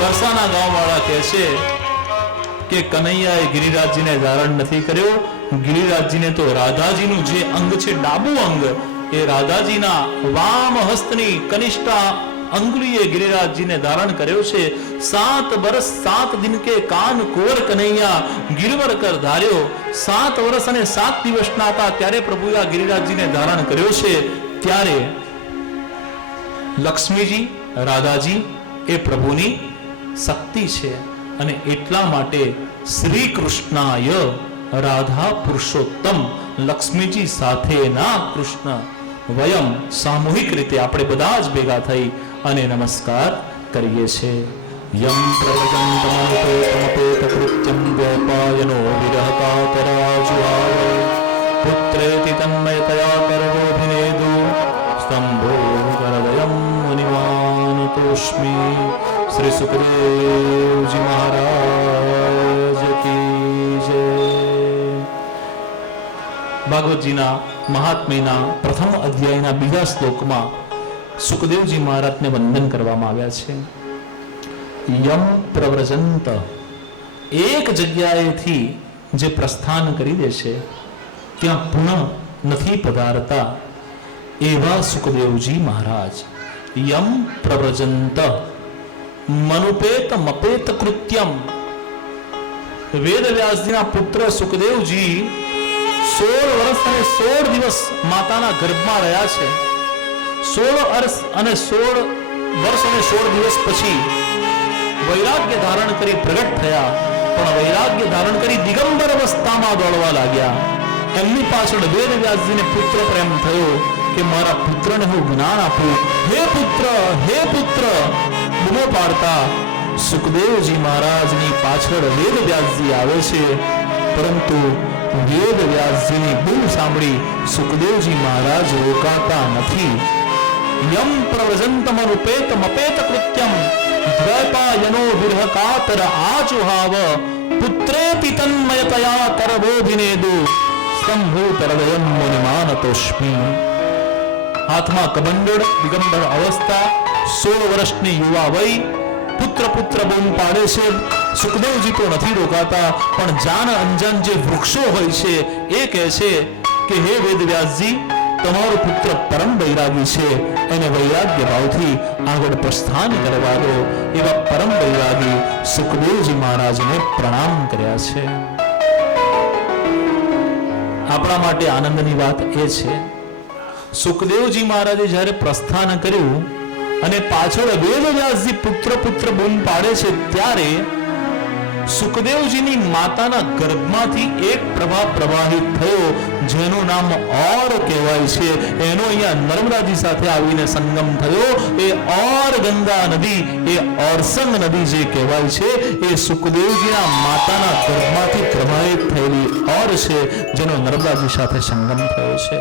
બરસાના ગામવાળા કહે છે કે કનૈયાએ ગિરિરાજજીને ધારણ નથી કર્યો. ગિરિરાજજીને તો રાધાજીનું જે અંગ છે, ડાબુ અંગ, એ રાધાજીના વામ હસ્તની કનિષ્ઠા અંગુલીએ ગિરિરાજજીને ધારણ કર્યો છે. 7 વર્ષ 7 દિન કે કાન કુંવર કનૈયા ગિરવર કર ધાર્યો. 7 વર્ષ અને 7 દિવસના હતા ત્યારે પ્રભુએ આ ગિરિરાજજીને ધારણ કર્યો છે. ત્યારે લક્ષ્મીજી, રાધાજી એ પ્રભુની શક્તિ છે. અને એટલા માટે શ્રી કૃષ્ણાય રાધા પુરુષોત્તમ લક્ષ્મીજી સાથેના કૃષ્ણ વયમ સામૂહિક રીતે આપણે બધા જ ભેગા થઈ અને નમસ્કાર કરીએ છીએ. યમ પ્રવજંતમપેત કૃત્યમ ગોપાયનો વિરહકાતરાજુઆવ પુત્રેતિ તન્મયતયા કરવોభిનેદુ સ્તંભો કરદયમ મુનિમાનતોસ્મિ. શ્રી સુખદેવજી મહારાજ કી જય. ભાગવતજીના મહાત્મ્યના પ્રથમ અધ્યાયના 2જા શ્લોકમાં સુખદેવજી મહારાજને વંદન કરવામાં આવ્યા છે. યમ પ્રવ્રજંત, એક જગ્યાએથી જે પ્રસ્થાન કરી દે છે ત્યાં પુનઃ નથી પધારતા એવા સુખદેવજી મહારાજ. યમ પ્રવ્રજંત મનુપેત મપેત કૃત્યમ. વેદવ્યાસજીના પુત્ર સુખદેવજી 16 વર્ષ અને 16 દિવસ માતાના ગર્ભમાં રહ્યા છે. 16 વર્ષ અને 16 દિવસ પછી વૈરાગ્ય ધારણ કરી પ્રગટ થયા, પણ વૈરાગ્ય ધારણ કરી દિગંબર અવસ્થામાં દોડવા લાગ્યા. એમની પાછળ વેદવ્યાસજીને પુત્ર પ્રેમ થયો કે મારા પુત્રને હું જ્ઞાન આપું. હે પુત્ર, હે પુત્ર બૂમો પાડતા સુખદેવજી મહારાજની પાછળ વેદવ્યાસજી આવે છે, પરંતુ વેદવ્યાસજીની બૂમ સાંભળી સુખદેવજી મહારાજ રોકાતા નથી. યમ પ્રવ્રજંતમનુપેત મપેત કૃત્યમ દ્વૈપાયનો વિરહકાતર આચુહાવ પુત્રેતિ તન્મયતયા તરબોધિનેદુ સંભૂતરદયમ મુનિમાનતોષ્મિ. હાથમાં કમંડળ, દિગંબર અવસ્થા, 16 વર્ષની યુવા વય, પુત્ર પુત્ર બૂમ પાડે છે. સુખદેવજી તો નથી રોકાતા, પણ જાન અંજાન જે વૃક્ષો હોય છે એ કહે છે કે હે વેદવ્યાસજી, તમારો પુત્ર પરમ વૈરાગી છે, એને વૈરાગ્ય ભાવથી આગળ પ્રસ્થાન કરવા દો. એવા પરમ વૈરાગી સુખદેવજી મહારાજને પ્રણામ કર્યા છે. આપણા માટે આનંદની વાત એ છે, સુખદેવજી મહારાજે જ્યારે પ્રસ્થાન કર્યું અને પાછળ વેદવ્યાસજી પુત્ર પુત્ર બૂમ પાડે છે, ત્યારે સુખદેવજીની માતાના ગર્ભમાંથી એક પ્રવાહ પ્રવાહિત થયો, જેનું નામ ઓર કહેવાય છે. એનો અહીંયા નર્મદાજી સાથે આવીને સંગમ થયો. એ ઓર ગંગા નદી, એ ઓરસંગ નદી જે કહેવાય છે, એ સુખદેવજીના માતાના ગર્ભમાંથી પ્રવાહિત થયેલી ઓર છે, જેનો નર્મદાજી સાથે સંગમ થયો છે.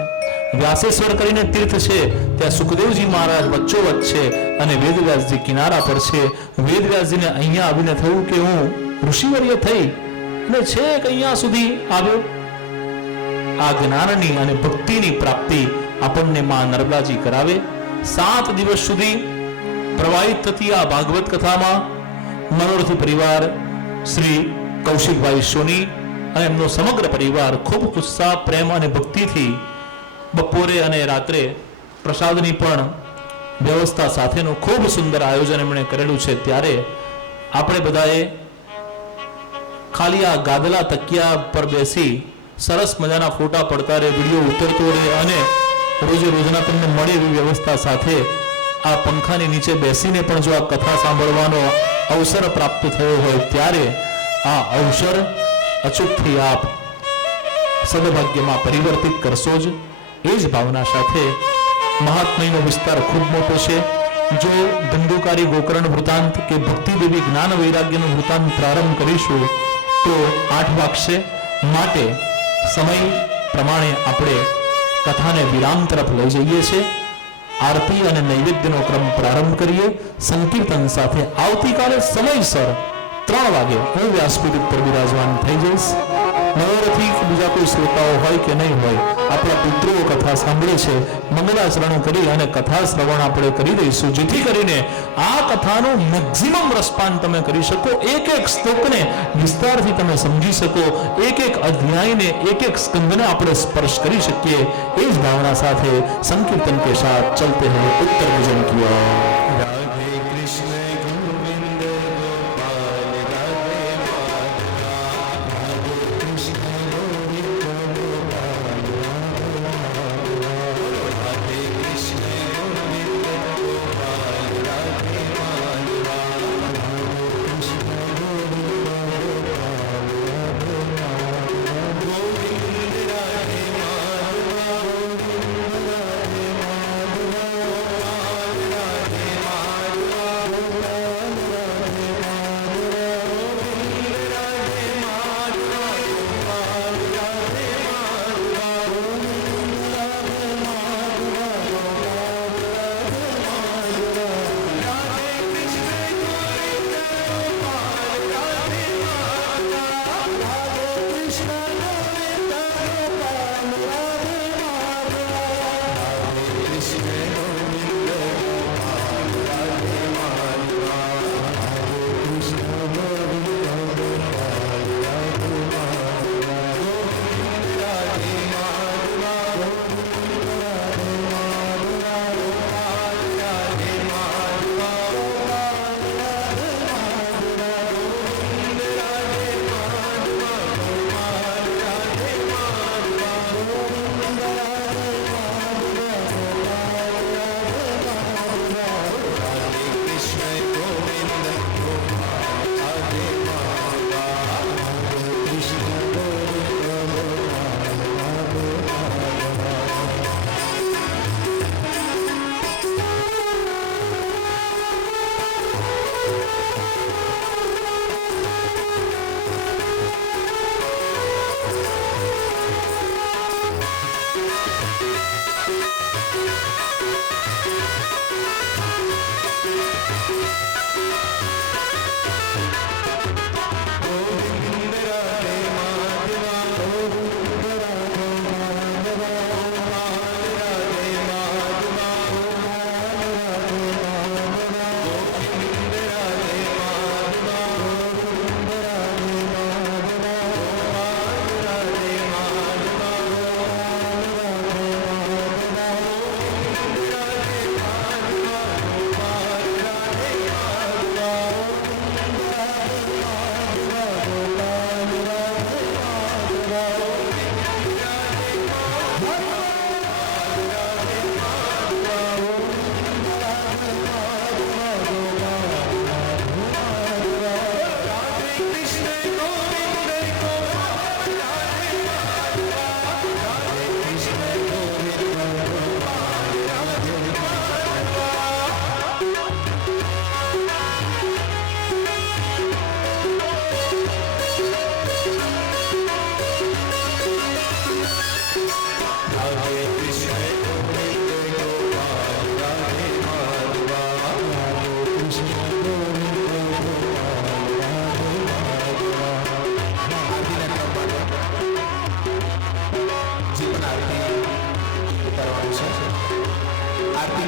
વ્યાસેશ્વર કરીને તીર્થ છે, ત્યાં સુખદેવજી મહારાજ વચ્ચોવચ્ચ છે અને વેદવ્યાસજી કિનારા પર છે. વેદવ્યાસજીને અહીંયા આવીને થયું કે હું ઋષિવર્ય થઈ અને છેક અહીંયા સુધી આવ્યો. આ જ્ઞાનની અને ભક્તિની પ્રાપ્તિ આપણને માં નર્મદાજી કરાવે. 7 દિવસ સુધી પ્રવાહિત થતી આ ભાગવત કથામાં મનોરથી પરિવાર, શ્રી કૌશિકભાઈ સોની અને એમનો સમગ્ર પરિવાર ખૂબ ઉત્સાહ, પ્રેમ અને ભક્તિથી બપોરે અને રાત્રે પ્રસાદની પણ વ્યવસ્થા સાથેનું ખૂબ સુંદર આયોજન એમણે કરેલું છે. ત્યારે આપણે બધાએ ખાલી આ ગાદલા તકિયા પર બેસી સરસ મજાના ફોટા પડતા રહે, વિડીયો ઉતરતો રહે અને રોજે રોજના તમને મળે એવી વ્યવસ્થા સાથે આ પંખાની નીચે બેસીને પણ જો આ કથા સાંભળવાનો અવસર પ્રાપ્ત થયો હોય, ત્યારે આ અવસર અચૂકથી આપ સદભાગ્યમાં પરિવર્તિત કરશો જ. એ જ ભાવના સાથે મહાત્મ્યનો વિસ્તાર ખૂબ મોટો છે. જો ધંધુકારી ગોકર્ણ વૃતાંત કે ભક્તિ દેવી જ્ઞાન વૈરાગ્યનું વૃતાંત પ્રારંભ કરીશું તો 8 વાગશે. માટે સમય પ્રમાણે આપણે કથાને વિરામ તરફ લઈ જઈએ છીએ. આરતી અને નૈવેદ્યનો ક્રમ પ્રારંભ કરીએ. સંકીર્તન સાથે આવતીકાલે સમયસર 3 વાગે હું વ્યાસપીઠ ઉપર બિરાજમાન થઈ જઈશ. નવરથી બીજા કોઈ શ્રોતાઓ હોય કે નહીં હોય, આપણા પુત્રો કથા સાંભળે છે, મંગલાચરણ કરી અને કથા શ્રવણ આપણે કરી દઈશું, જેથી કરીને આ કથાનું મેક્સિમમ રસપાન તમે કરી શકો. એક એક શ્લોકને વિસ્તારથી તમે સમજી શકો, એક એક અધ્યાયને, એક એક સ્કંદને આપણે સ્પર્શ કરી શકીએ. એ જ ભાવના સાથે સંકીર્તન કે સાથ ચલતે हैं उत्तर भजन की ओर.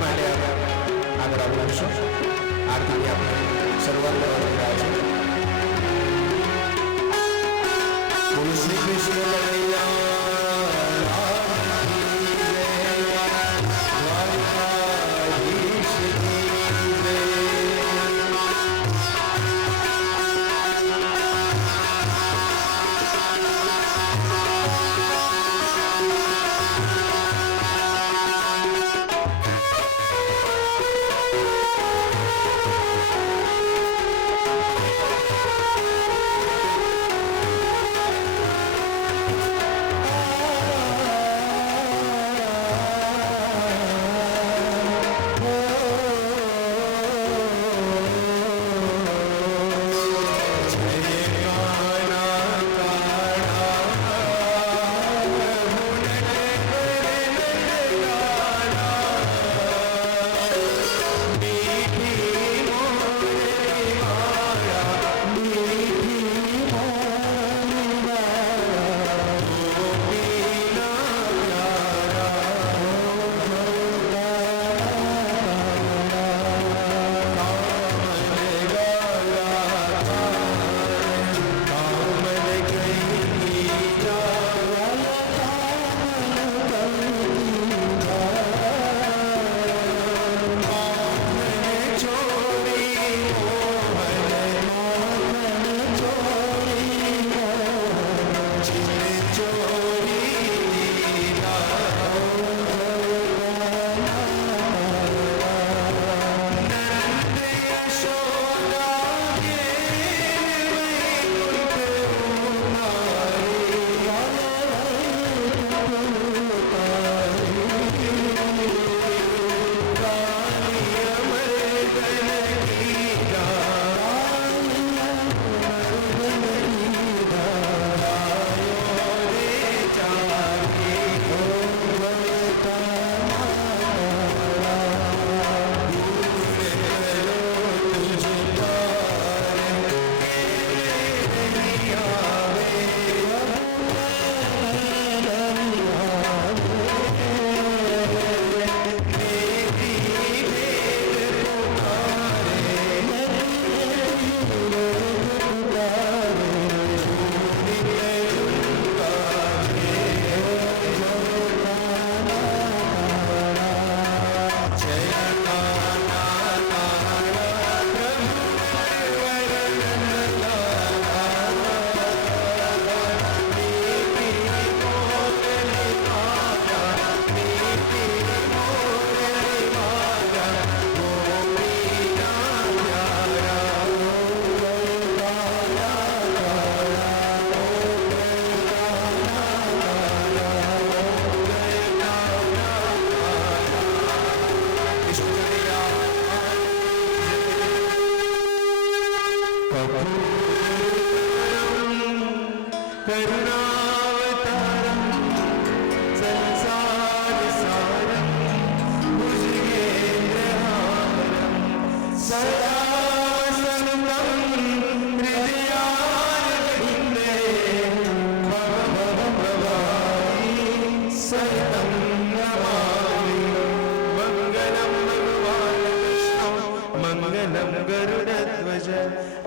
માટે આગળ આવીશું. આરતીની આપણે શરૂઆત કરવા જઈ રહ્યા છીએ. બોલો શ્રી કૃષ્ણ કનૈયા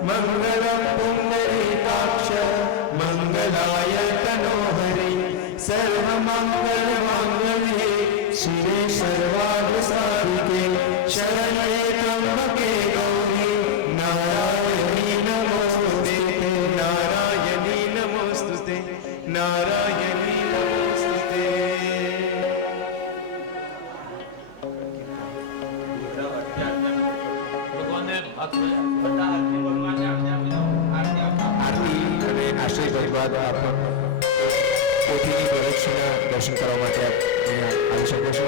मंगलम पुंडरीकाक्ष मंगलाय तनोहरि सर्वमंगल मांगल्ये शिवे सर्वार्थ साधिके शरण्ये त्र्यंबके गौरी नारायणी नमोस्तुते नारायणी नमोस्तुते नारायणी नमोस्तुते. આરતી અને આશ્રય પરિવાર પોથીની પ્રદક્ષિણા દર્શન કરવા માટે આપ અહીંયા આવી શકો છો.